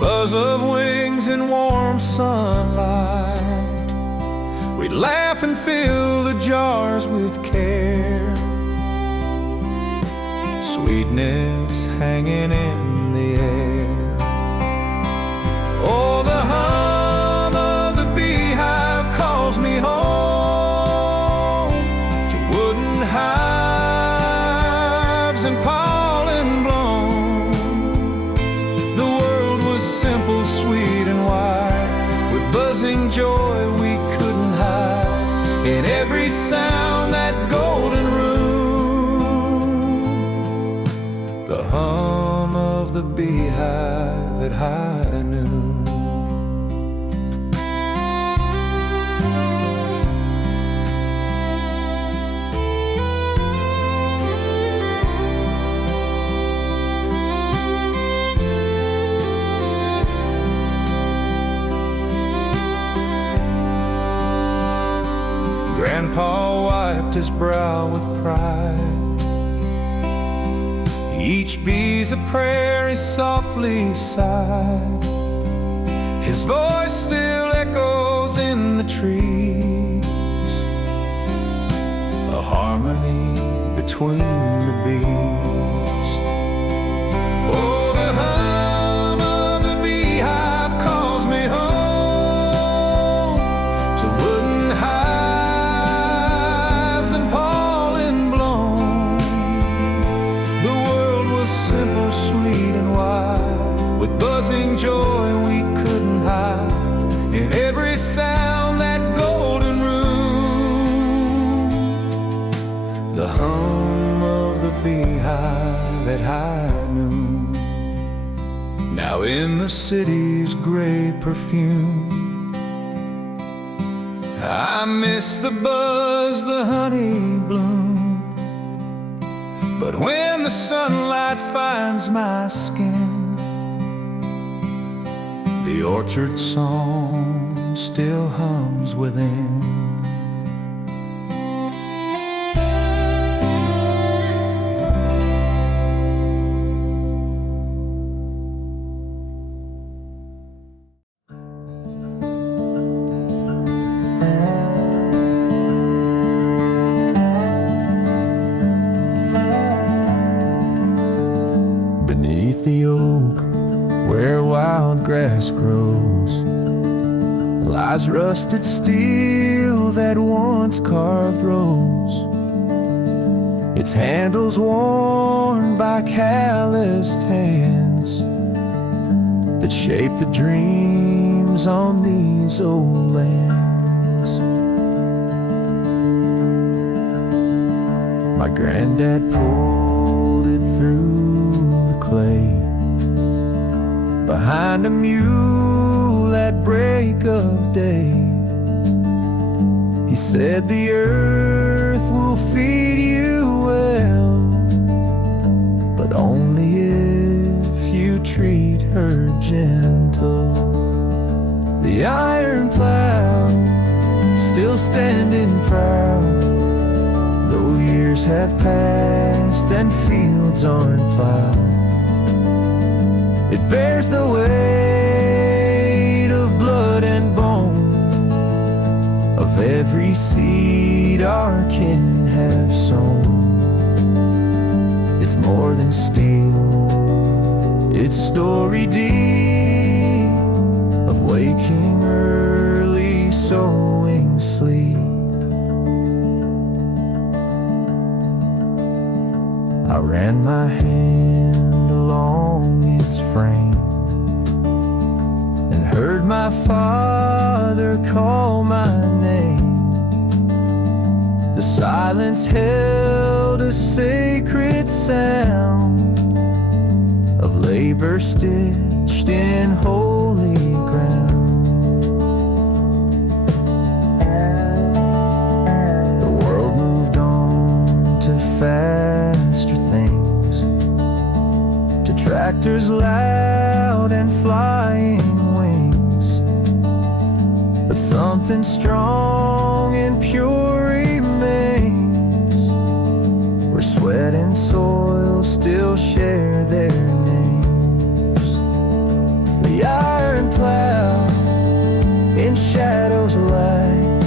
buzz of wings in warm sunlight. We'd laugh and fill the jars with care, sweetness hanging in the air. Oh, the hum of the beehive calls me home to wooden hives and pollen blown. The world was simple, sweet and wide, with buzzing joy we couldn't hide. In every sound that golden room, the hum of the beehive at high noon. Grandpa wiped his brow with pride. Each bee's a prayer he softly sighed. His voice still echoes in the trees, a harmony between the bees. Oh, the hum of the beehive calls me home to wooden hives and pollen blown. The world was simple, sweet and wide, with buzzing joy we couldn't hide. In every sound that golden room, the hum of the beehive at high noon. Now in the city's gray perfume, I miss the buzz, the honey bloom. But when the sunlight finds my skin, the orchard song still hums within. Beneath the oak, where wild grass grows, lies rusted steel that once carved rose. Its its handles worn by calloused hands that shape the dreams on these old lands. My granddad pulled it through the clay behind a mule at break of day. He said the earth will feed you well, but only if you treat her gentle. The iron plow still standing proud, though years have passed and fields aren't plowed. It bears the weight of blood and bone, of every seed our kin have sown. It's more than steel, it's story deep of waking early, sowing sleep. I ran my hand along its frame and heard my father call my name. The silence held a sacred sound of labor stitched in holy ground. The world moved on to faster things, to tractors loud and flying wings, but something strong and pure remains, where sweat and soil still share their names. The iron plow in shadows light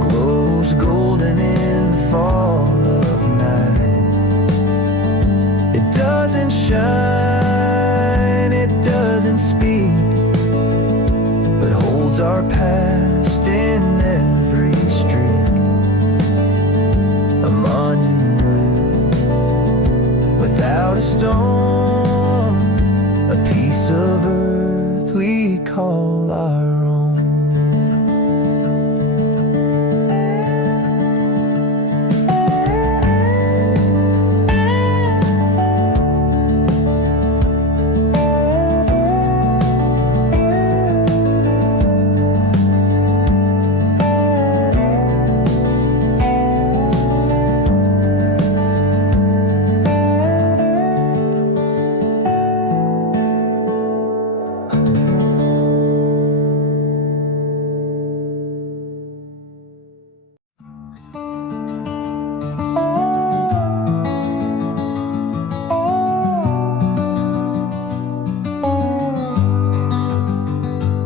glows golden in the fall of night. It doesn't shine, it doesn't speak, but holds our past in every streak. A monument without a stone, a piece of earth we call our own.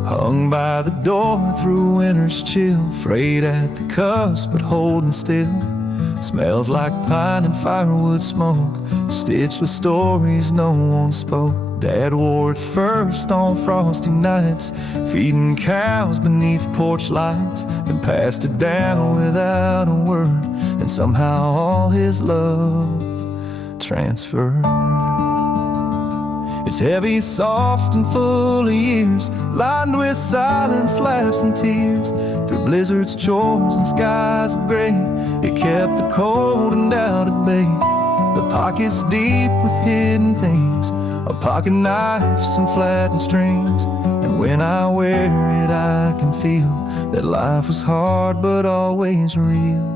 Hung by the door through winter's chill, frayed at the cusp but holding still. Smells like pine and firewood smoke, stitched with stories no one spoke. Dad wore it first on frosty nights, feeding cows beneath porch lights, then passed it down without a word, and somehow all his love transferred. It's heavy, soft, and full of years, lined with silence, laughs, and tears. Through blizzards, chores, and skies of gray, it kept the cold and doubt at bay. The pockets deep with hidden things, a pocket knife, some flattened strings. And when I wear it, I can feel that life was hard but always real.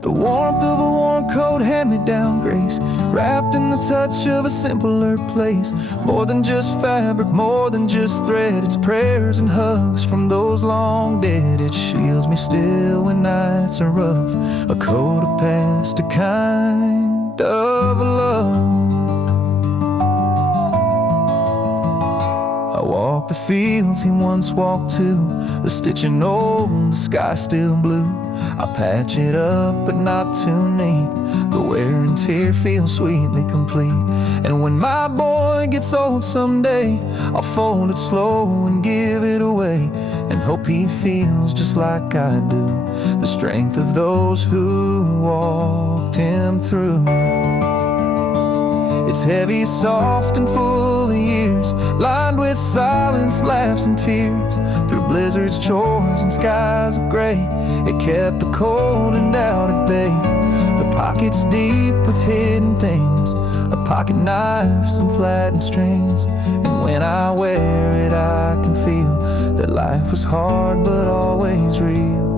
The warmth of a worn coat, hand-me-down grace, wrapped in the touch of a simpler place. More than just fabric, more than just thread, it's prayers and hugs from those long dead. It shields me still when nights are rough, a coat of past, a kind of love. I walk walk the fields he once walked to, the stitching old, the sky still blue. I patch it up but not too neat, the wear and tear feels sweetly complete. And when my boy gets old someday, I'll fold it slow and give it away, and hope he feels just like I do, the strength of those who walked him through. It's heavy, soft, and full of years, lined with silence, laughs, and tears. Through blizzards, chores, and skies of gray, it kept the cold and doubt at bay. The pockets deep with hidden things, a pocket knife, some flattened strings. And when I wear it, I can feel that life was hard but always real.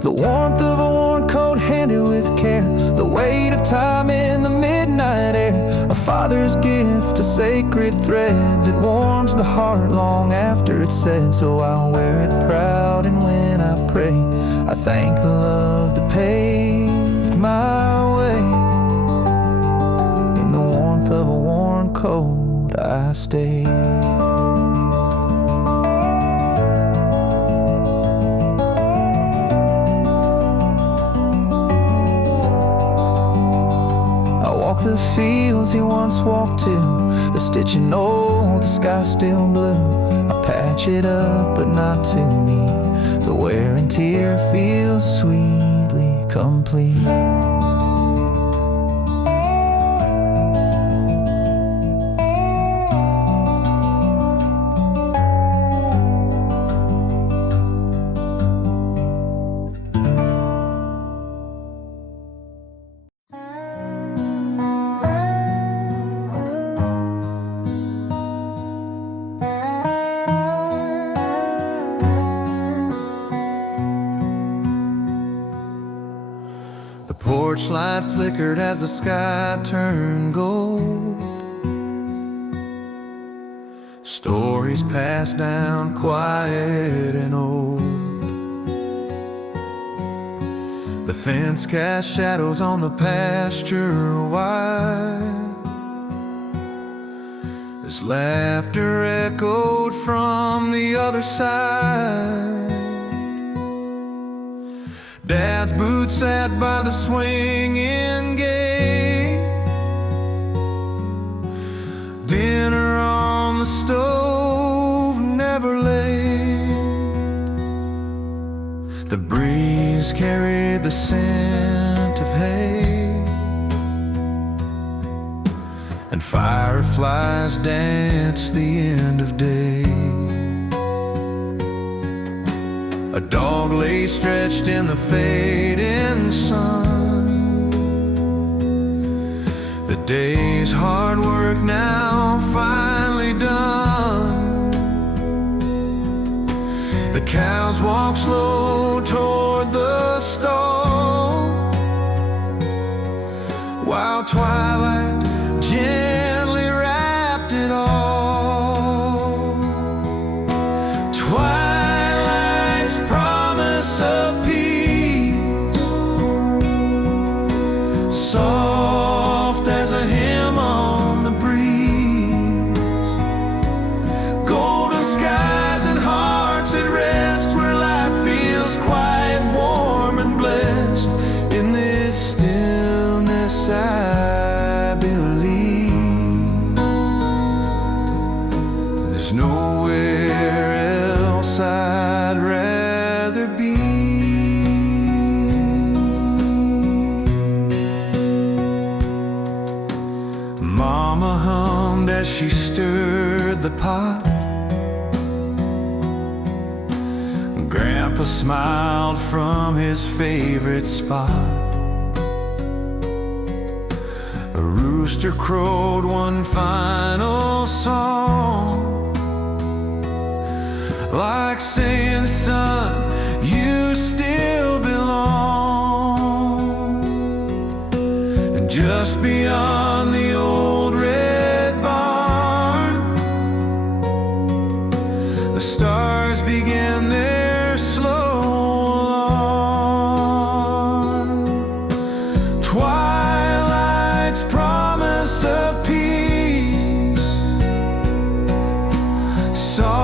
The warmth of a worn coat handled with care, the weight of time in the midnight air, a father's gift, a sacred thread that warms the heart long after it's said. So I'll wear it proud, and when I pray, I thank the love that paved my way. In the warmth of a worn coat I stay. The fields he once walked to, the stitching old, the sky still blue. I patch it up but not too neat, the wear and tear feels sweetly complete. Porch light flickered as the sky turned gold. Stories passed down quiet and old. The fence cast shadows on the pasture wide, as laughter echoed from the other side. Dad's boots sat by the swinging gate, dinner on the stove never late. The breeze carried the scent of hay, and fireflies danced the end of day. A dog lay stretched in the fading sun, the day's hard work now finally done. The cows walk slow toward the stall, while twilight gently wrapped it all. Twilight's promise of peace, soft as a hymn on the breeze. Golden skies and hearts at rest, where life feels quiet, warm, and blessed. In this stillness I believe there's nowhere else I'd rather be. Mama hummed as she stirred the pot. Grandpa smiled from his favorite spot. A rooster crowed one final song, like saying, son, you still belong. And just beyond the old red barn, the stars began their slow alarm. Twilight's promise of peace, soft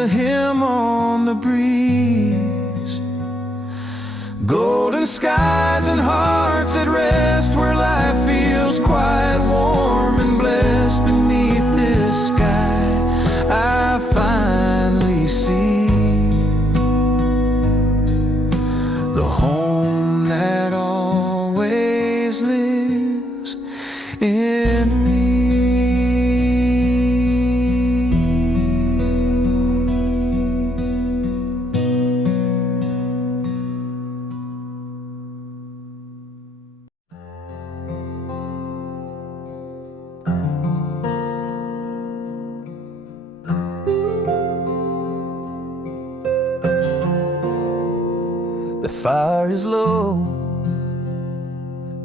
a hymn on the breeze. Golden skies and hearts at rest, where life feels quiet, warm and blessed. Beneath this sky I finally see the home that always lives in me. The fire is low,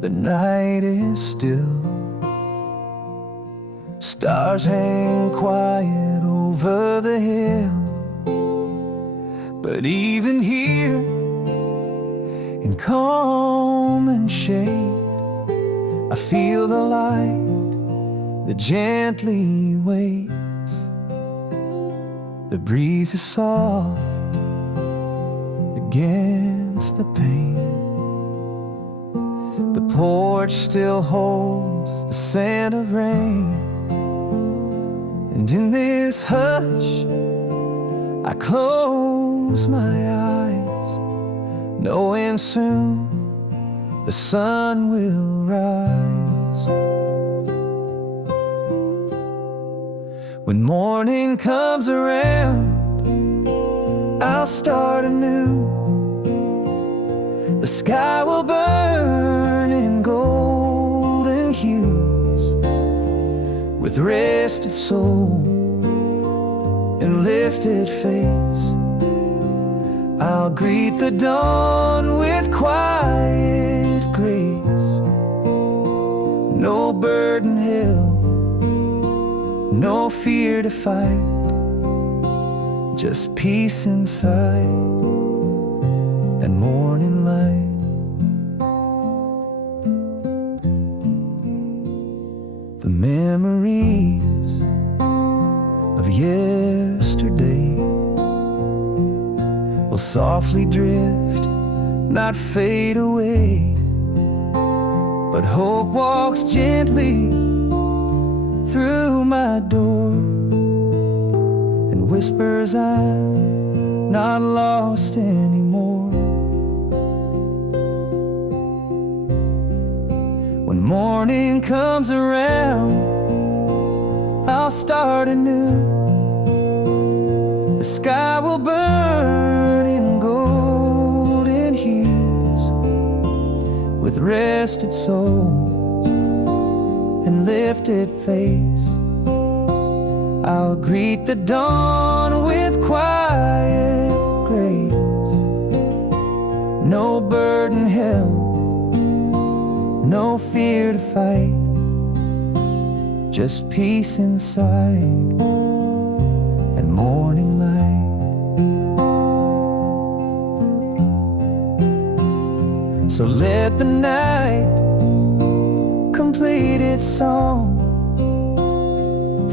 the night is still. Stars hang quiet over the hill. But even here, in calm and shade, I feel the light that gently waits. The breeze is soft against the pane. The porch still holds the scent of rain. And in this hush, I close my eyes, knowing soon the sun will rise. When morning comes around, I'll start anew. The sky will burn in golden hues. With rested soul and lifted face, I'll greet the dawn with quiet grace. No burden held, no fear to fight, just peace inside and morning light. The memories of yesterday will softly drift, not fade away. But hope walks gently through my door and whispers I'm not lost anymore. When morning comes around, I'll start anew. The sky will burn in golden hues. With rested soul and lifted face, I'll greet the dawn with quiet grace. No burden held, no fear to fight, just peace inside and morning light. So let the night complete its song,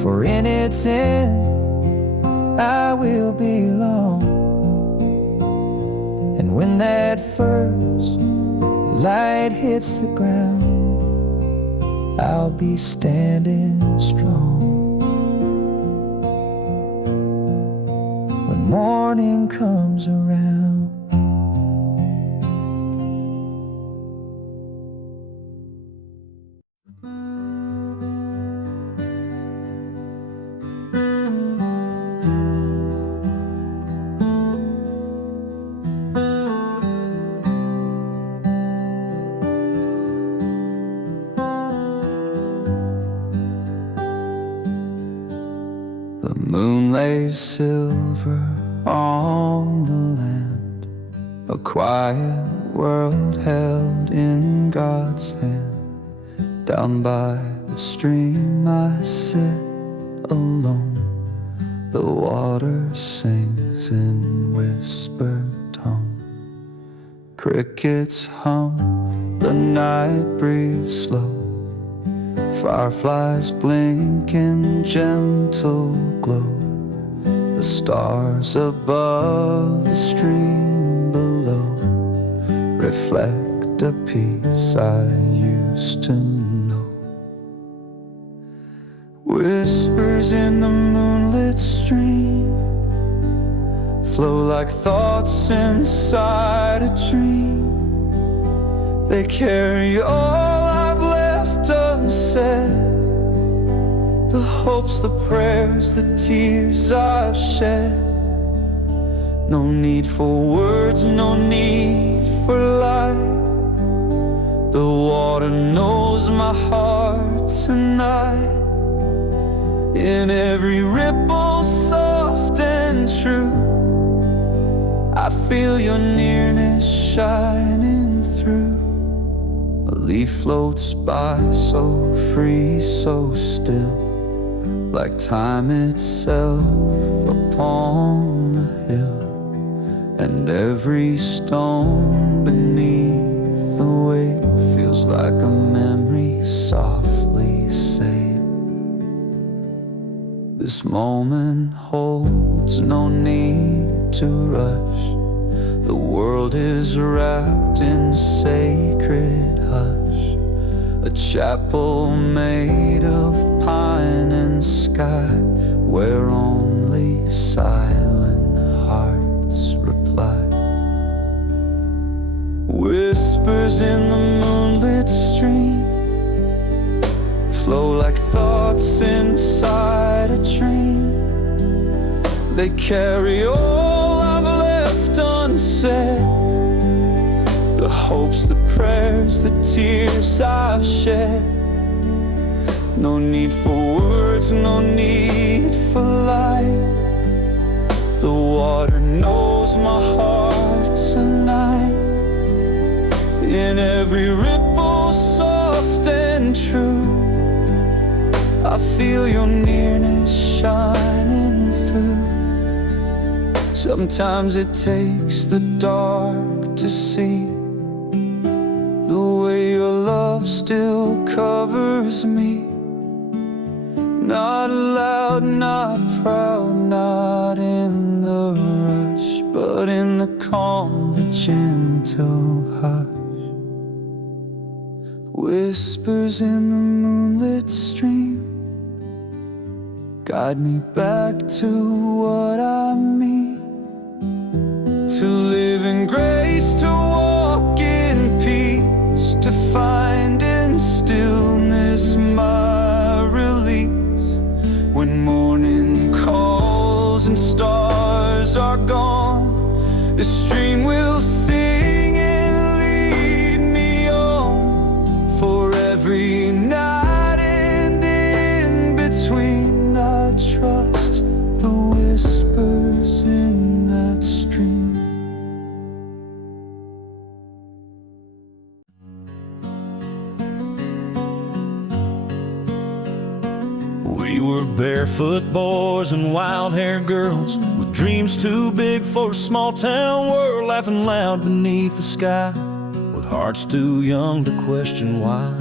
for in its end I will belong. And when that first light hits the ground, I'll be standing strong. When morning comes around, the moon lays silver on the land, a quiet world held in God's hand. Down by the stream I sit alone, the water sings in whispered tone. Crickets hum, the night breathes slow, fireflies blink in gentle glow. The The stars above, the stream below, reflect a peace I used to know. Whispers in the moonlit stream flow like thoughts inside a dream. They carry all I've left unsaid, the hopes, the prayers, the tears I've shed. No need for words, no need for light. The water knows my heart tonight. In every ripple, soft and true, I feel your nearness shining through. A leaf floats by so free, so still, like time itself upon the hill. And every stone beneath the wave feels like a memory softly saved. This moment holds no need to rush. The world is wrapped in sacred hush. A chapel made of pine and sky, where only silent hearts reply. Whispers in the moonlit stream flow like thoughts inside a dream. They carry all I've left unsaid, the hopes, the prayers, the tears I've shed. No need for words, no need for light. The water knows my heart tonight. In every ripple, soft and true, I feel your nearness shining through. Sometimes it takes the dark to see the way your love still covers me. Not loud, not proud, not in the rush, but in the calm, the gentle hush. Whispers in the moonlit stream guide me back to what I mean. To live in grace, to walk in peace, to find in stillness my release. When morning calls and stars are gone, the stream will sing and lead me on. For every night and in between, I trust the whispers in that stream. We were barefoot boys and wild-haired girls, with dreams too big for a small-town world, laughing loud beneath the sky, with hearts too young to question why.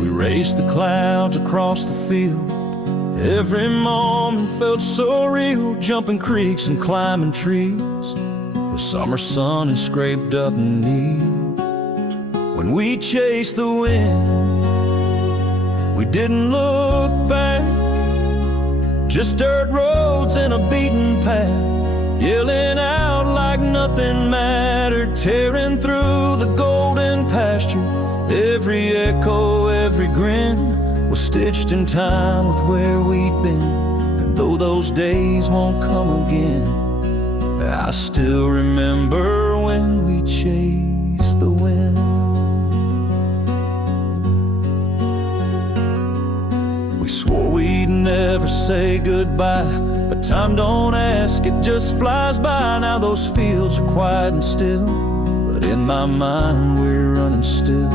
We raced the clouds across the field. Every moment felt so real, jumping creeks and climbing trees, with summer sun and scraped up knee. When we chased the wind, we didn't look back, just dirt roads and a beaten path, yelling out like nothing mattered, tearing through the golden pasture. Every echo, every grin was stitched in time with where we'd been. And though those days won't come again, I still remember when we chased the wind. We swore we'd never say goodbye, but time don't ask, it just flies by. Now those fields are quiet and still, but in my mind we're running still.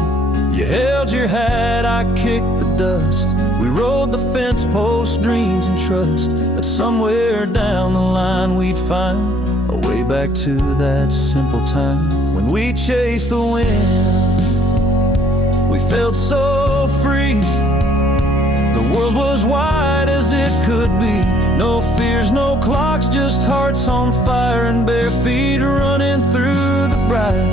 You held your hat, I kicked the dust. We rode the fence post, dreams and trust that somewhere down the line we'd find a way back to that simple time when we chased the wind. We felt so free. The world was wide as it could be. No fears, no clocks, just hearts on fire and bare feet running through the briar.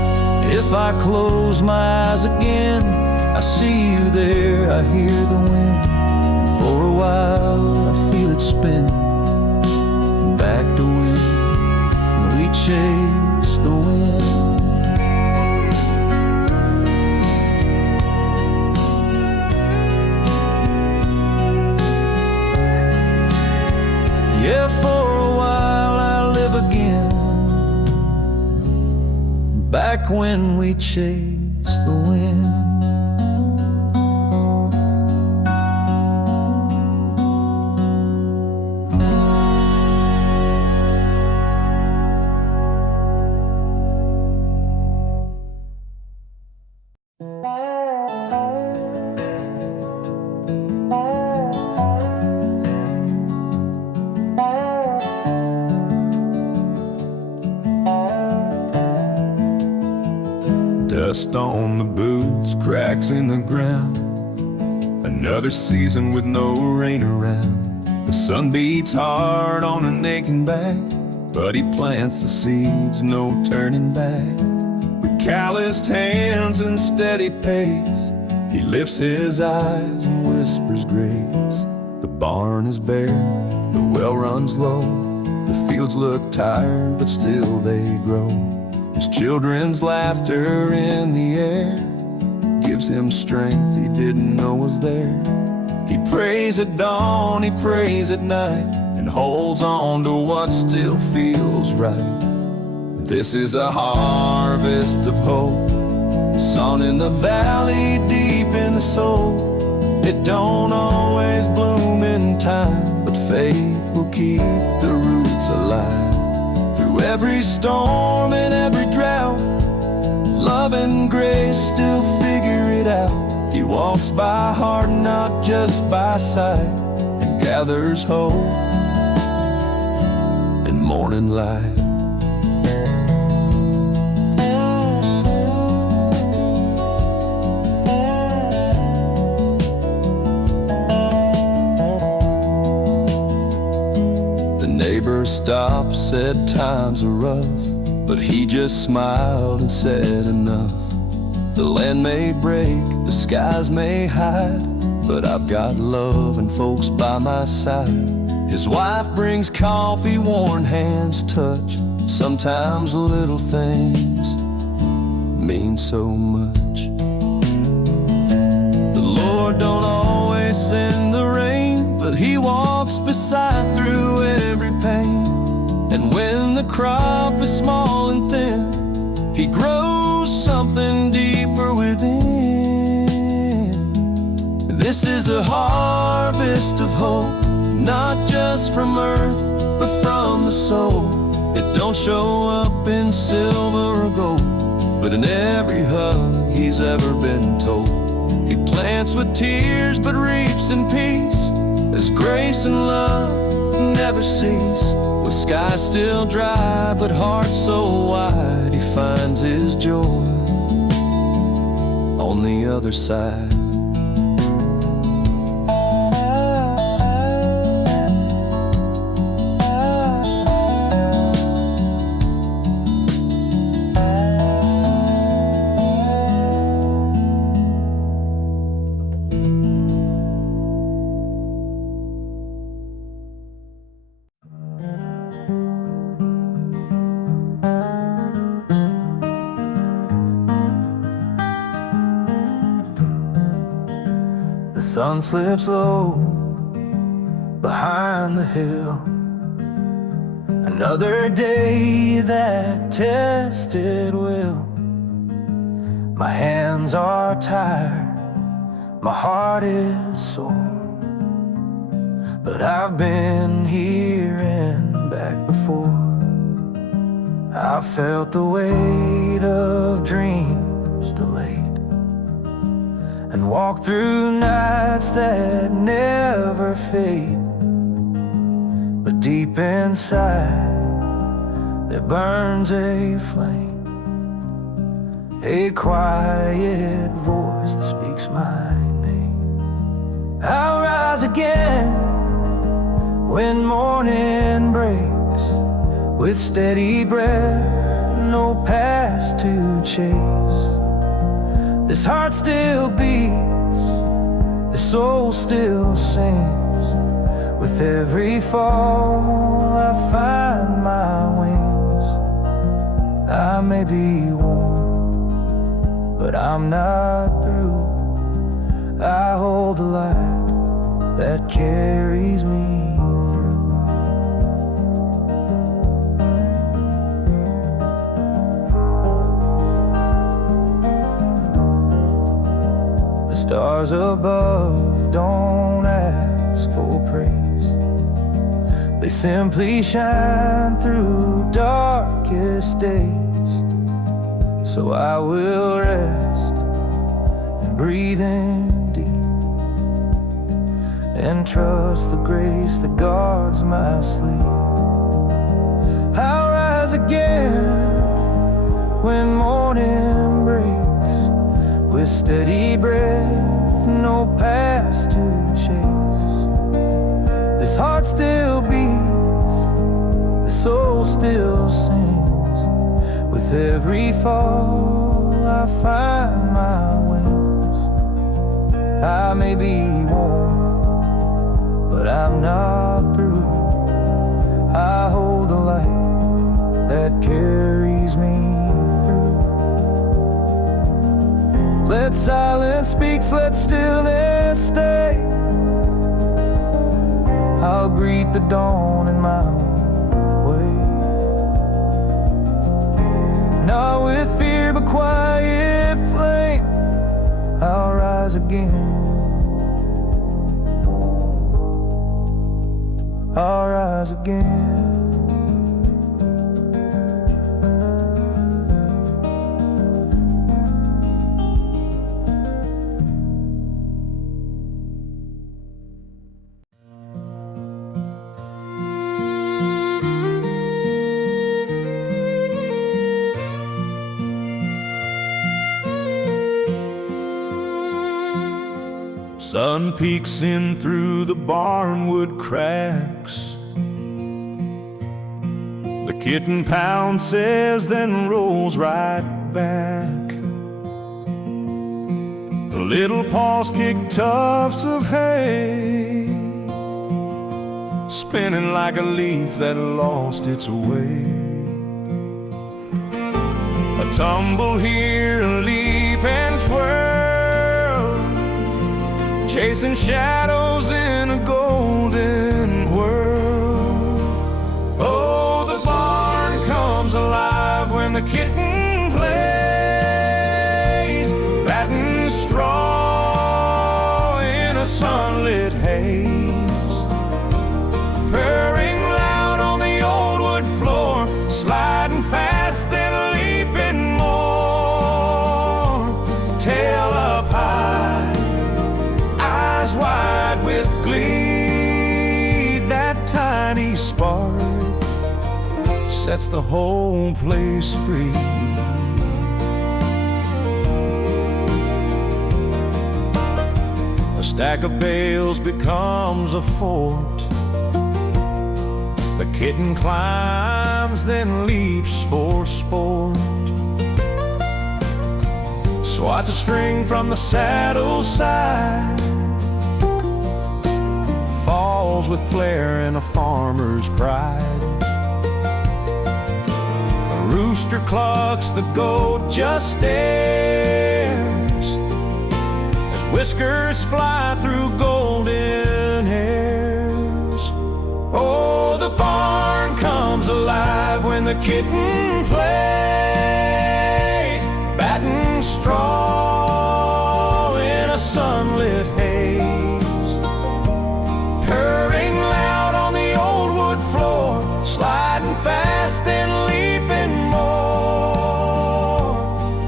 If I close my eyes again, I see you there, I hear the wind. And for a while I feel it spin back to when we chase the wind. Yeah, for a while I live again, back when we chased the wind. Dust on the boots, cracks in the ground. Another season with no rain around. The sun beats hard on an aching back, but he plants the seeds, no turning back. With calloused hands and steady pace, he lifts his eyes and whispers grace. The barn is bare, the well runs low. The fields look tired, but still they grow. His children's laughter in the air gives him strength he didn't know was there. He prays at dawn, he prays at night, and holds on to what still feels right. This is a harvest of hope, sown in the valley, deep in the soul. It don't always bloom in time, but faith will keep the roots alive. Through every storm and every drought, love and grace still figure it out. He walks by heart, not just by sight, and gathers hope in morning light. Stopped, said times are rough, but he just smiled and said enough. The land may break, the skies may hide, but I've got love and folks by my side. His wife brings coffee, worn hands touch. Sometimes little things mean so much. The Lord don't always send the rain, but he walks beside through every pain. And when the crop is small and thin, he grows something deeper within. This is a harvest of hope, not just from earth, but from the soul. It don't show up in silver or gold, but in every hug he's ever been told. He plants with tears but reaps in peace, as grace and love never cease. With skies still dry but heart so wide, he finds his joy on the other side. Sun slips low behind the hill. Another day that tested will. My hands are tired, my heart is sore, but I've been here and back before. I've felt the weight of dreams delayed, and walk through nights that never fade. But deep inside there burns a flame, a quiet voice that speaks my name. I'll rise again When morning breaks with steady breath, no past to chase, this heart still beats, the soul still sings. With every fall I find my wings. I may be worn, but I'm not through. I hold the light that carries me through. The stars above don't ask for praise, they simply shine through darkest days. So I will rest and breathe in and trust the grace that guards my sleep. I'll rise again when morning breaks, with steady breath, no past to chase. This heart still beats, the soul still sings. With every fall I find my wings. I may be worn, but I'm not through. I hold the light that carries me through. Let silence speak, let stillness stay. I'll greet the dawn in my way, not with fear but quiet flame. I'll rise again, I'll rise again. Sun peeks in through the barnwood cracks. The kitten pounces, then rolls right back. The little paws kick tufts of hay, spinning like a leaf that lost its way. A tumble here, a leap and twirl, chasing shadows in a golden whirl. Oh, the barn comes alive when the kitten plays, batting straw in a sunlit haze, purring loud on the old wood floor, sliding fast then leaping more, tail up high, eyes wide with glee. That tiny spark sets the whole place free. A stack of bales becomes a fort. The kitten climbs, then leaps for sport, swats a string from the saddle side, falls with flair and a farmer's pride. A rooster clucks, the goat just stares as whiskers fly through golden hairs. Oh, the barn comes alive when the kitten plays, batting straw in a sunlit haze, purring loud on the old wood floor, sliding fast then leaping more,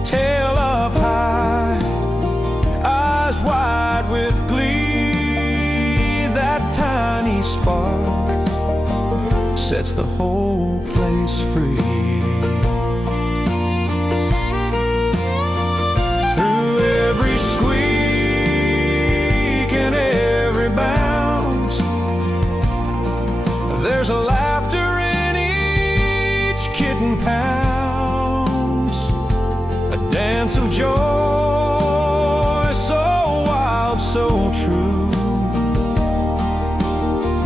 tail up high, eyes wide with glee. That tiny spark sets the whole place free. Through every squeak and every bounce,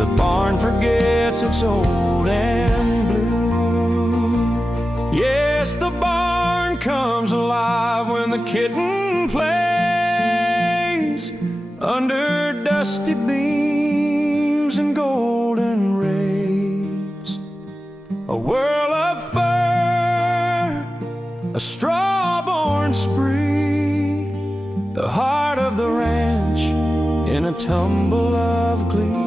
The barn forgets it's old and blue. Yes, the barn comes alive when the kitten plays under dusty beams and golden rays. A whirl of fur, a straw-born spree, the heart of the ranch in a tumble of glee.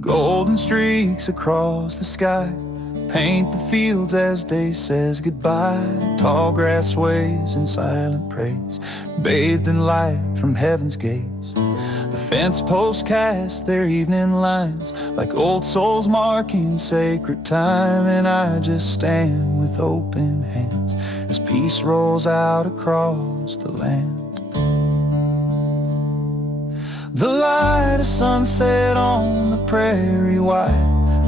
Golden streaks across the sky paint the fields as day says goodbye. Tall grass sways in silent praise, bathed in light from heaven's gaze. The fence posts cast their evening lines like old souls marking sacred time. And I just stand with open hands as peace rolls out across the land. The light of sunset on the prairie wide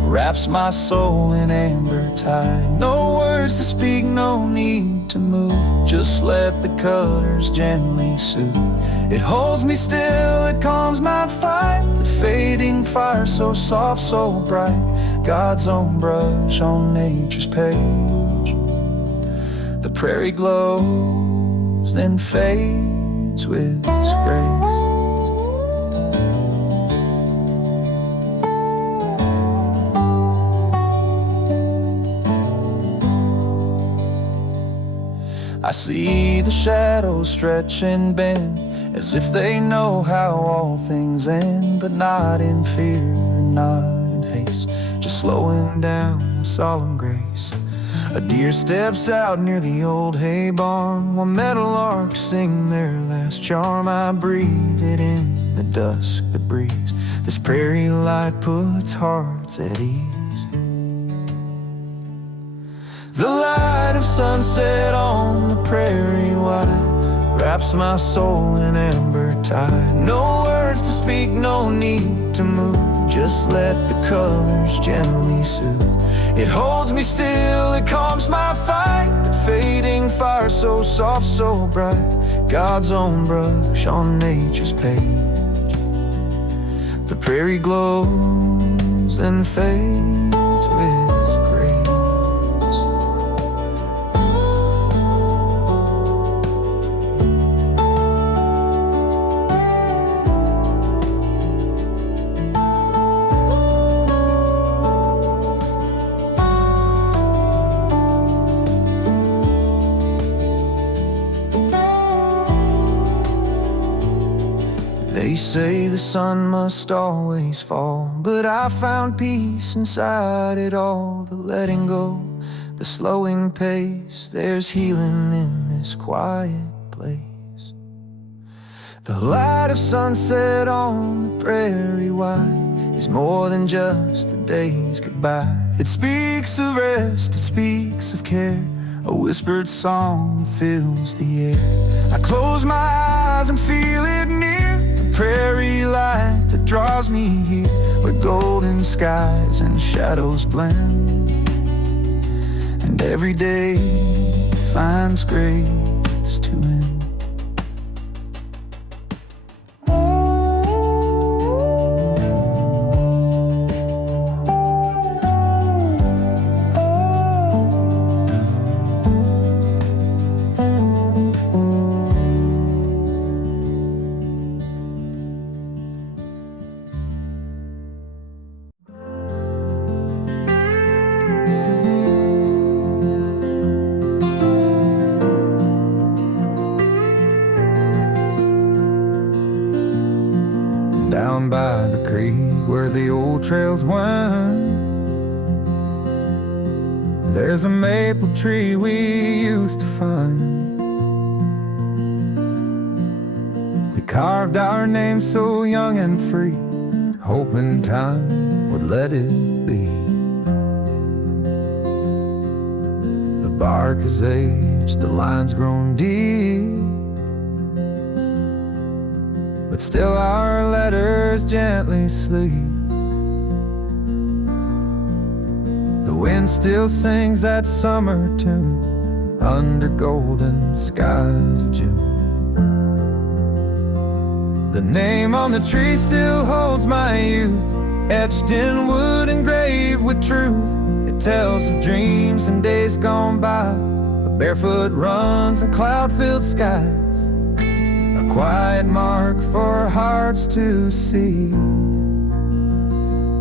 wraps my soul in amber tide. No words to speak, no need to move, just let the colors gently soothe. It holds me still, it calms my fight. The fading fire so soft, so bright, God's own brush on nature's page. The prairie glows, then fades with grace. I see the shadows stretch and bend as if they know how all things end, but not in fear and not in haste, just slowing down with solemn grace. A deer steps out near the old hay barn while meadowlarks sing their last charm. I breathe it in the dusk that breeze. This prairie light puts hearts at ease. The light of sunset on the prairie wide wraps my soul in amber tide. No words to speak, no need to move, just let the colors gently soothe. It holds me still, it calms my fight. The fading fire so soft, so bright, God's own brush on nature's page. The prairie glows and fades with They say the sun must always fall, but I found peace inside it all. The letting go, the slowing pace, there's healing in this quiet place. The light of sunset on the prairie wide is more than just a day's goodbye. It speaks of rest, it speaks of care, a whispered song fills the air. I close my eyes and feel it near, the prairie light that draws me here, where golden skies and shadows blend, and every day finds grace to end. down by the creek where the old trails wind. There's a maple tree we used to find. We carved our names so young and free, hoping time would let it be. The bark has aged, the line's grown deep, but still our letters gently sleep. The wind still sings that summer tune under golden skies of June. The name on the tree still holds my youth, etched in wood engraved with truth. It tells of dreams and days gone by, of barefoot runs and cloud-filled skies, a quiet mark for hearts to see.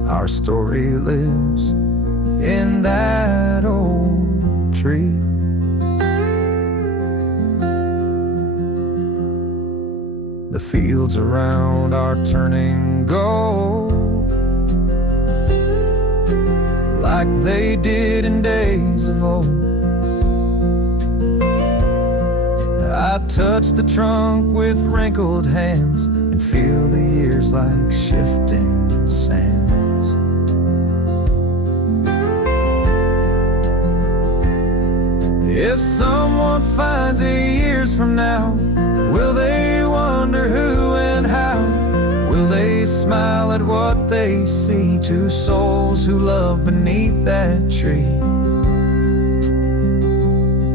Our story lives in that old tree. The fields around are turning gold, like they did in days of old. I touch the trunk with wrinkled hands and feel the years like shifting sands. If someone finds it years from now, will they wonder who and how? Will they smile at what they see? Two souls who love beneath that tree.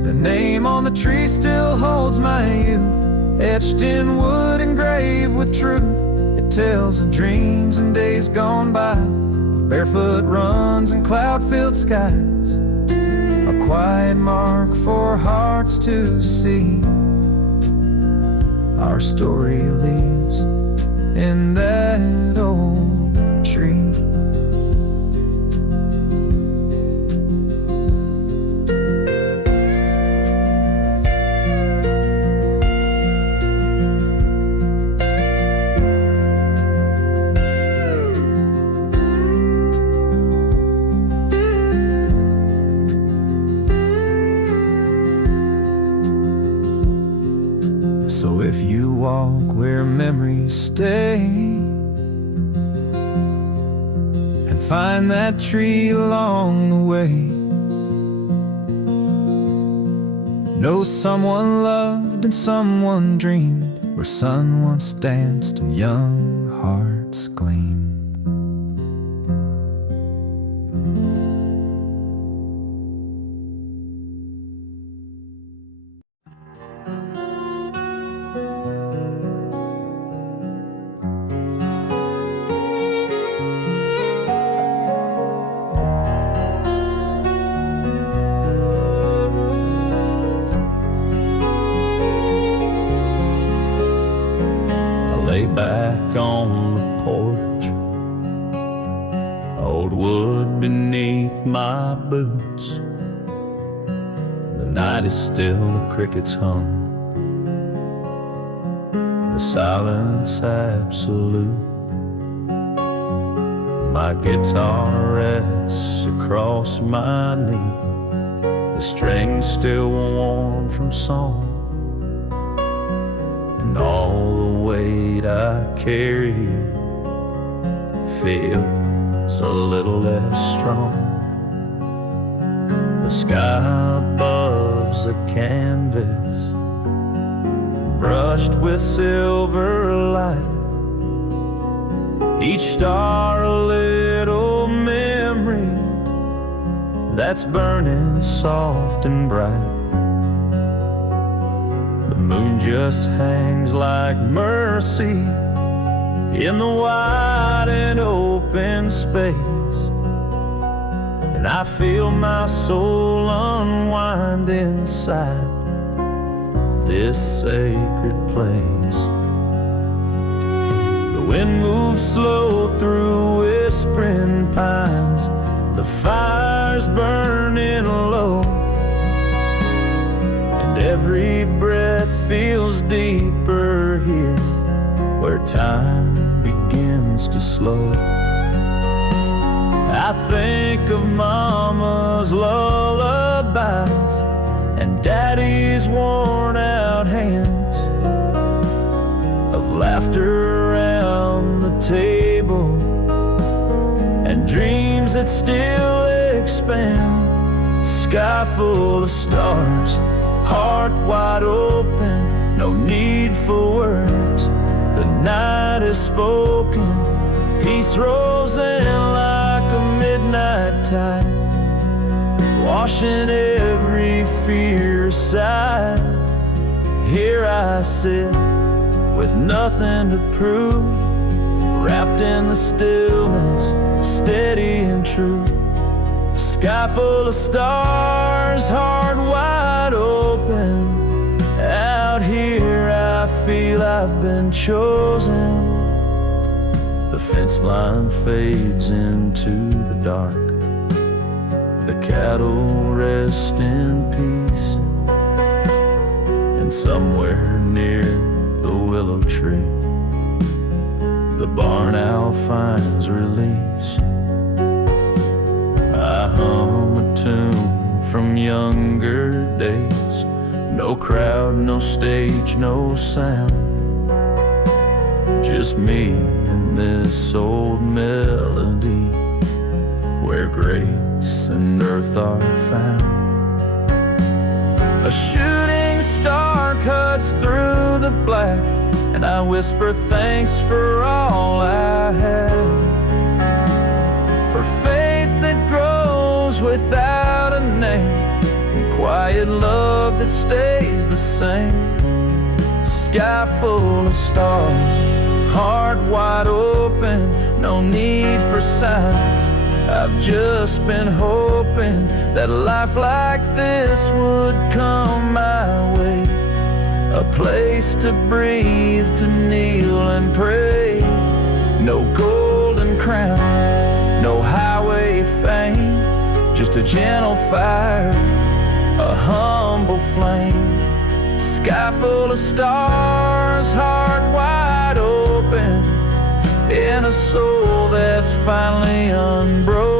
The name on the tree still holds my youth, etched in wood engraved with truth. It tells of dreams and days gone by, of barefoot runs and cloud-filled skies, a quiet mark for hearts to see. Our story lives in that old tree. So if you walk where memories stay and find that tree along the way, know someone loved and someone dreamed, where sun once danced and young hearts gleamed. Lay back on the porch, old wood beneath my boots. The night is still, the crickets hum, the silence absolute. My guitar rests across my knee, the strings still worn from song, and all the weight I carry feels a little less strong. The sky above's a canvas brushed with silver light, each star a little memory that's burning soft and bright. The moon just hangs like mercy in the wide and open space, and I feel my soul unwind inside this sacred place. The wind moves slow through whispering pines, the fire's burning low, and every breath feels deeper here, where time begins begins to slow. I think of mama's lullabies and daddy's worn out hands, of laughter around the table and dreams that still expand. Sky full of stars, heart wide open, no need for words. The night is spoken, peace rolls in like a midnight tide, washing every fear aside. Here I sit with nothing to prove, wrapped in the stillness, steady and true. Sky full of stars, heart wide open. Out here I feel I've been chosen. The fence line fades into the dark, the cattle rest in peace, and somewhere near the willow tree, the barn owl finds release. I hum a tune from younger days, no crowd, no stage, no sound, just me and this old melody, where grace and earth are found. A shooting star cuts through the black, and I whisper thanks for all I have, for faith that grows without a name, and quiet love that stays the same. Sky full of stars, heart wide open, no need for signs. I've just been hoping that a life like this would come my way, a place to breathe, to kneel and pray. No golden crown, no highway fame, just a gentle fire, a humble flame. Sky full of stars, heart wide open, in a soul that's finally unbroken.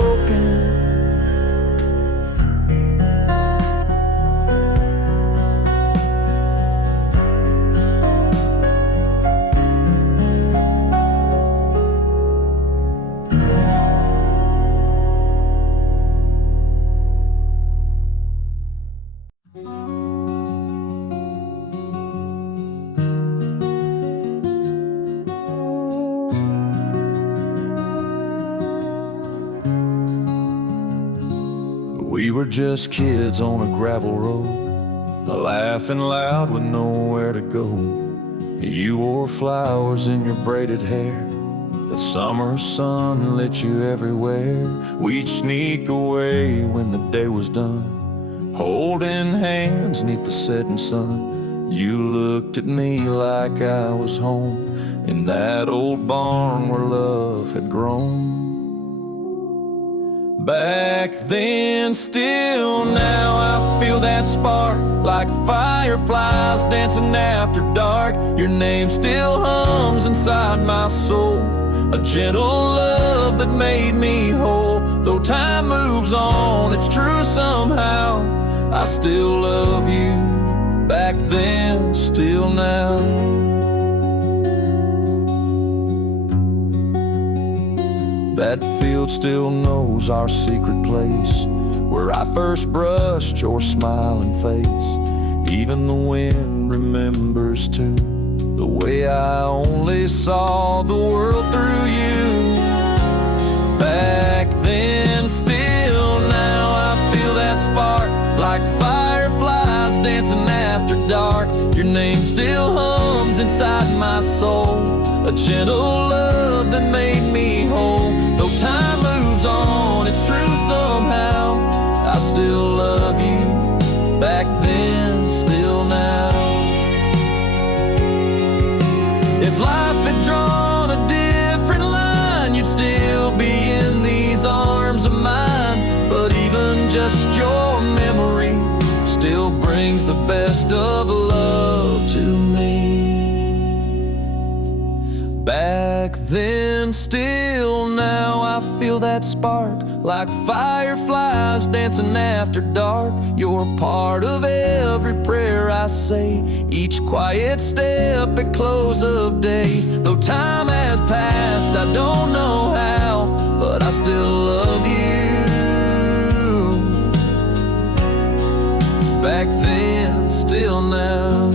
We were just kids on a gravel road, laughing loud with nowhere to go. You wore flowers in your braided hair, the summer sun lit you everywhere. We'd sneak away when the day was done, holding hands 'neath the setting sun. You looked at me like I was home, in that old barn where love had grown. Back then, still now, I feel that spark, like fireflies dancing after dark. Your name still hums inside my soul, a gentle love that made me whole. Though time moves on, it's true somehow, I still love you. Back then, still now. That field still knows our secret place, where I first brushed your smiling face. Even the wind remembers too, the way I only saw the world through you. Back then, still now, I feel that spark, like fireflies dancing after dark. Your name still hums inside my soul, a gentle love that made me whole. Though time moves on, it's true somehow, I still love you. Back then, still now. If life had drawn a different line, you'd still be in these arms of mine. But even just your memory still brings the best of love to me. Back Back then, still now, I feel that spark, like fireflies dancing after dark. You're part of every prayer I say, each quiet step at close of day. Though time has passed, I don't know how, but I still love you. Back then, still now.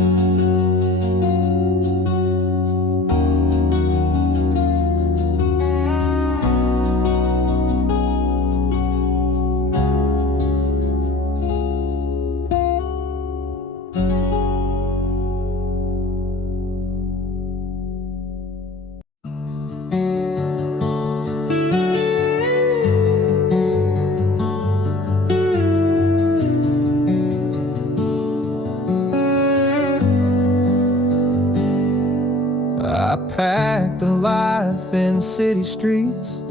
Packed a life in city streets,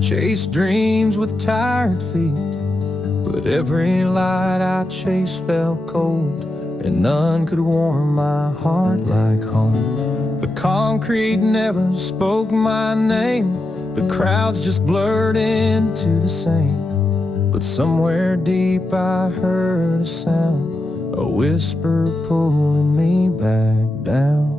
chased dreams with tired feet, but every light I chased felt cold, and none could warm my heart like home. The concrete never spoke my name, the crowds just blurred into the same, but somewhere deep I heard a sound, a whisper pulling me back down.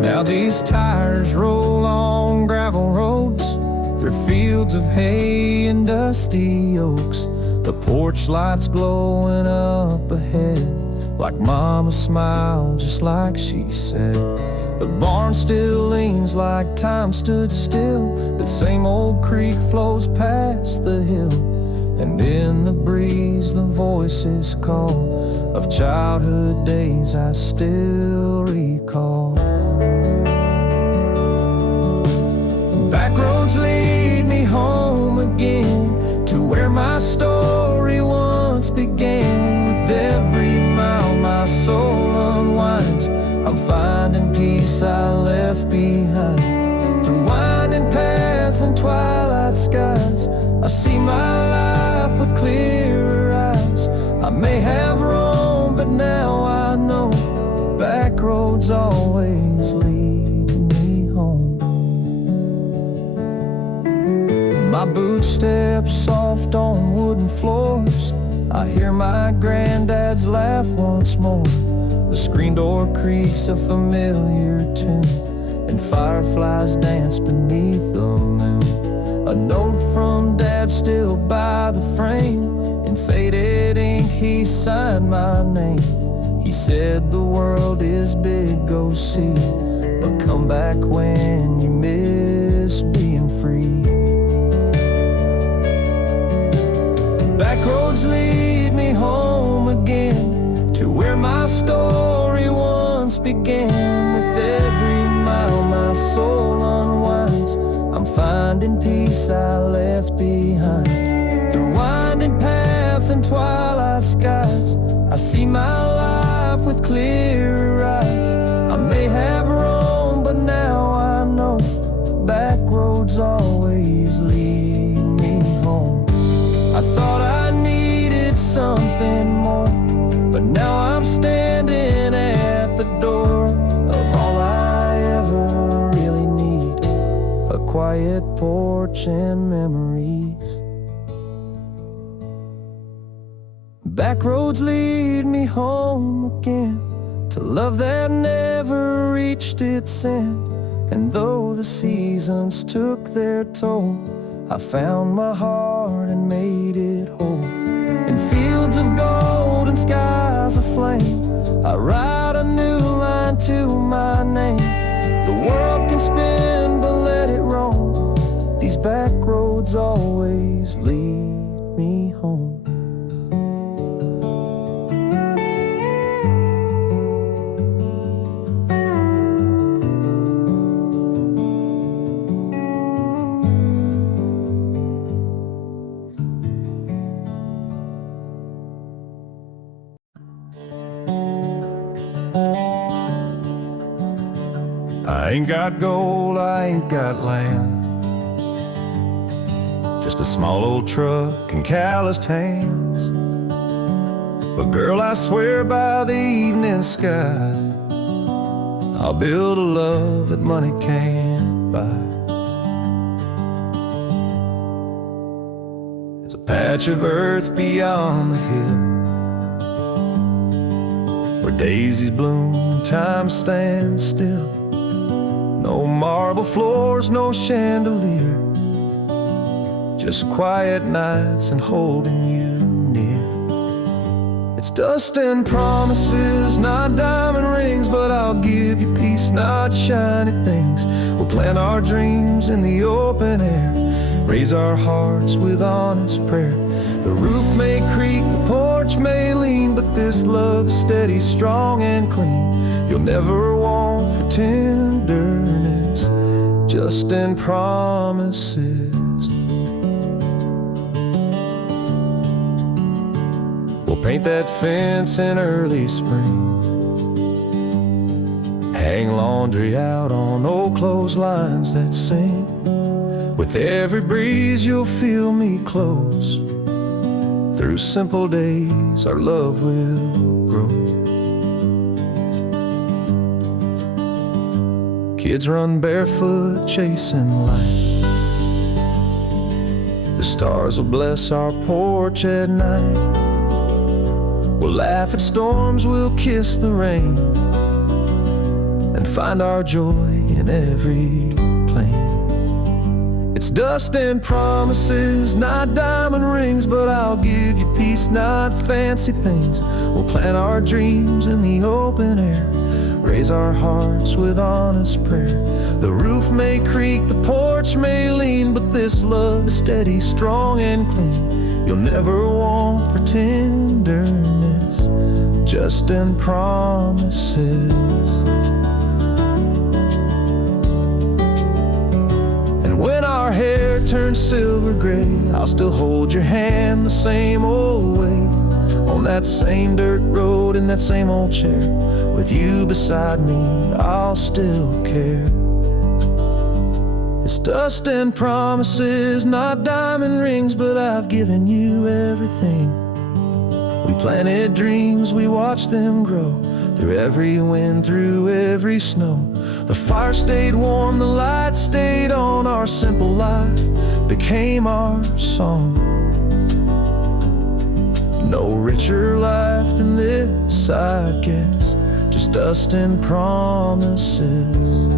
Now these tires roll on gravel roads, through fields of hay and dusty oaks. The porch lights glowing up ahead, like Mama's smile, just like she said. The barn still leans like time stood still, that same old creek flows past the hill, and in the breeze the voices call of childhood days I still recall. Back roads lead me home again, to where my story once began. With every mile my soul unwinds, I'm finding peace I left behind. Through winding paths and twilight skies, I see my life with clearer eyes. I may have roamed, but now I know back roads always lead me home. My boots step soft on wooden floors, I hear my granddad's laugh once more. The screen door creaks a familiar tune, and fireflies dance beneath the moon. A note from Dad still by the frame, in faded ink he signed my name. He said the world is big, go see, but come back when you miss being free. Back roads lead me home again, to where my story once began. With every mile my soul unwinds, I'm finding peace I left behind. Through winding paths and twilight skies, I see my life with clearer eyes. I may have roamed, but now I know back roads always lead me home. I thought I needed something more, but now I'm standing at the door of all I ever really need, a quiet porch and memories. Back roads lead me home again, to love that never reached its end. And though the seasons took their toll, I found my heart and made it whole. In fields of gold and skies aflame, I write a new line to my name. The world can spin, but let it roam. These back roads always lead me home. I ain't got gold, I ain't got land, just a small old truck and calloused hands. But girl, I swear by the evening sky, I'll build a love that money can't buy. There's a patch of earth beyond the hill where daisies bloom and time stands still. No marble floors, no chandelier, just quiet nights and holding you near. It's dust and promises, not diamond rings, but I'll give you peace, not shiny things. We'll plant our dreams in the open air, raise our hearts with honest prayer. The roof may creak, the porch may lean, but this love is steady, strong and clean. You'll never want for tenderness, just in promises. We'll paint that fence in early spring, hang laundry out on old clotheslines that sing. With every breeze you'll feel me close. Through simple days our love will grow. Kids run barefoot chasing light. The stars will bless our porch at night. We'll laugh at storms, we'll kiss the rain, and find our joy in every plane. It's dust and promises, not diamond rings, but I'll give you peace, not fancy things. We'll plant our dreams in the open air, raise our hearts with honest prayer. The roof may creak, the porch may lean, but this love is steady, strong and clean. You'll never want for tenderness, just in promises. And when our hair turns silver gray, I'll still hold your hand the same old way, on that same dirt road in that same old chair. With you beside me, I'll still care. It's dust and promises, not diamond rings, but I've given you everything. We planted dreams, we watched them grow, through every wind, through every snow. The fire stayed warm, the light stayed on. Our simple life became our song. No richer life than this, I guess, just dust and promises.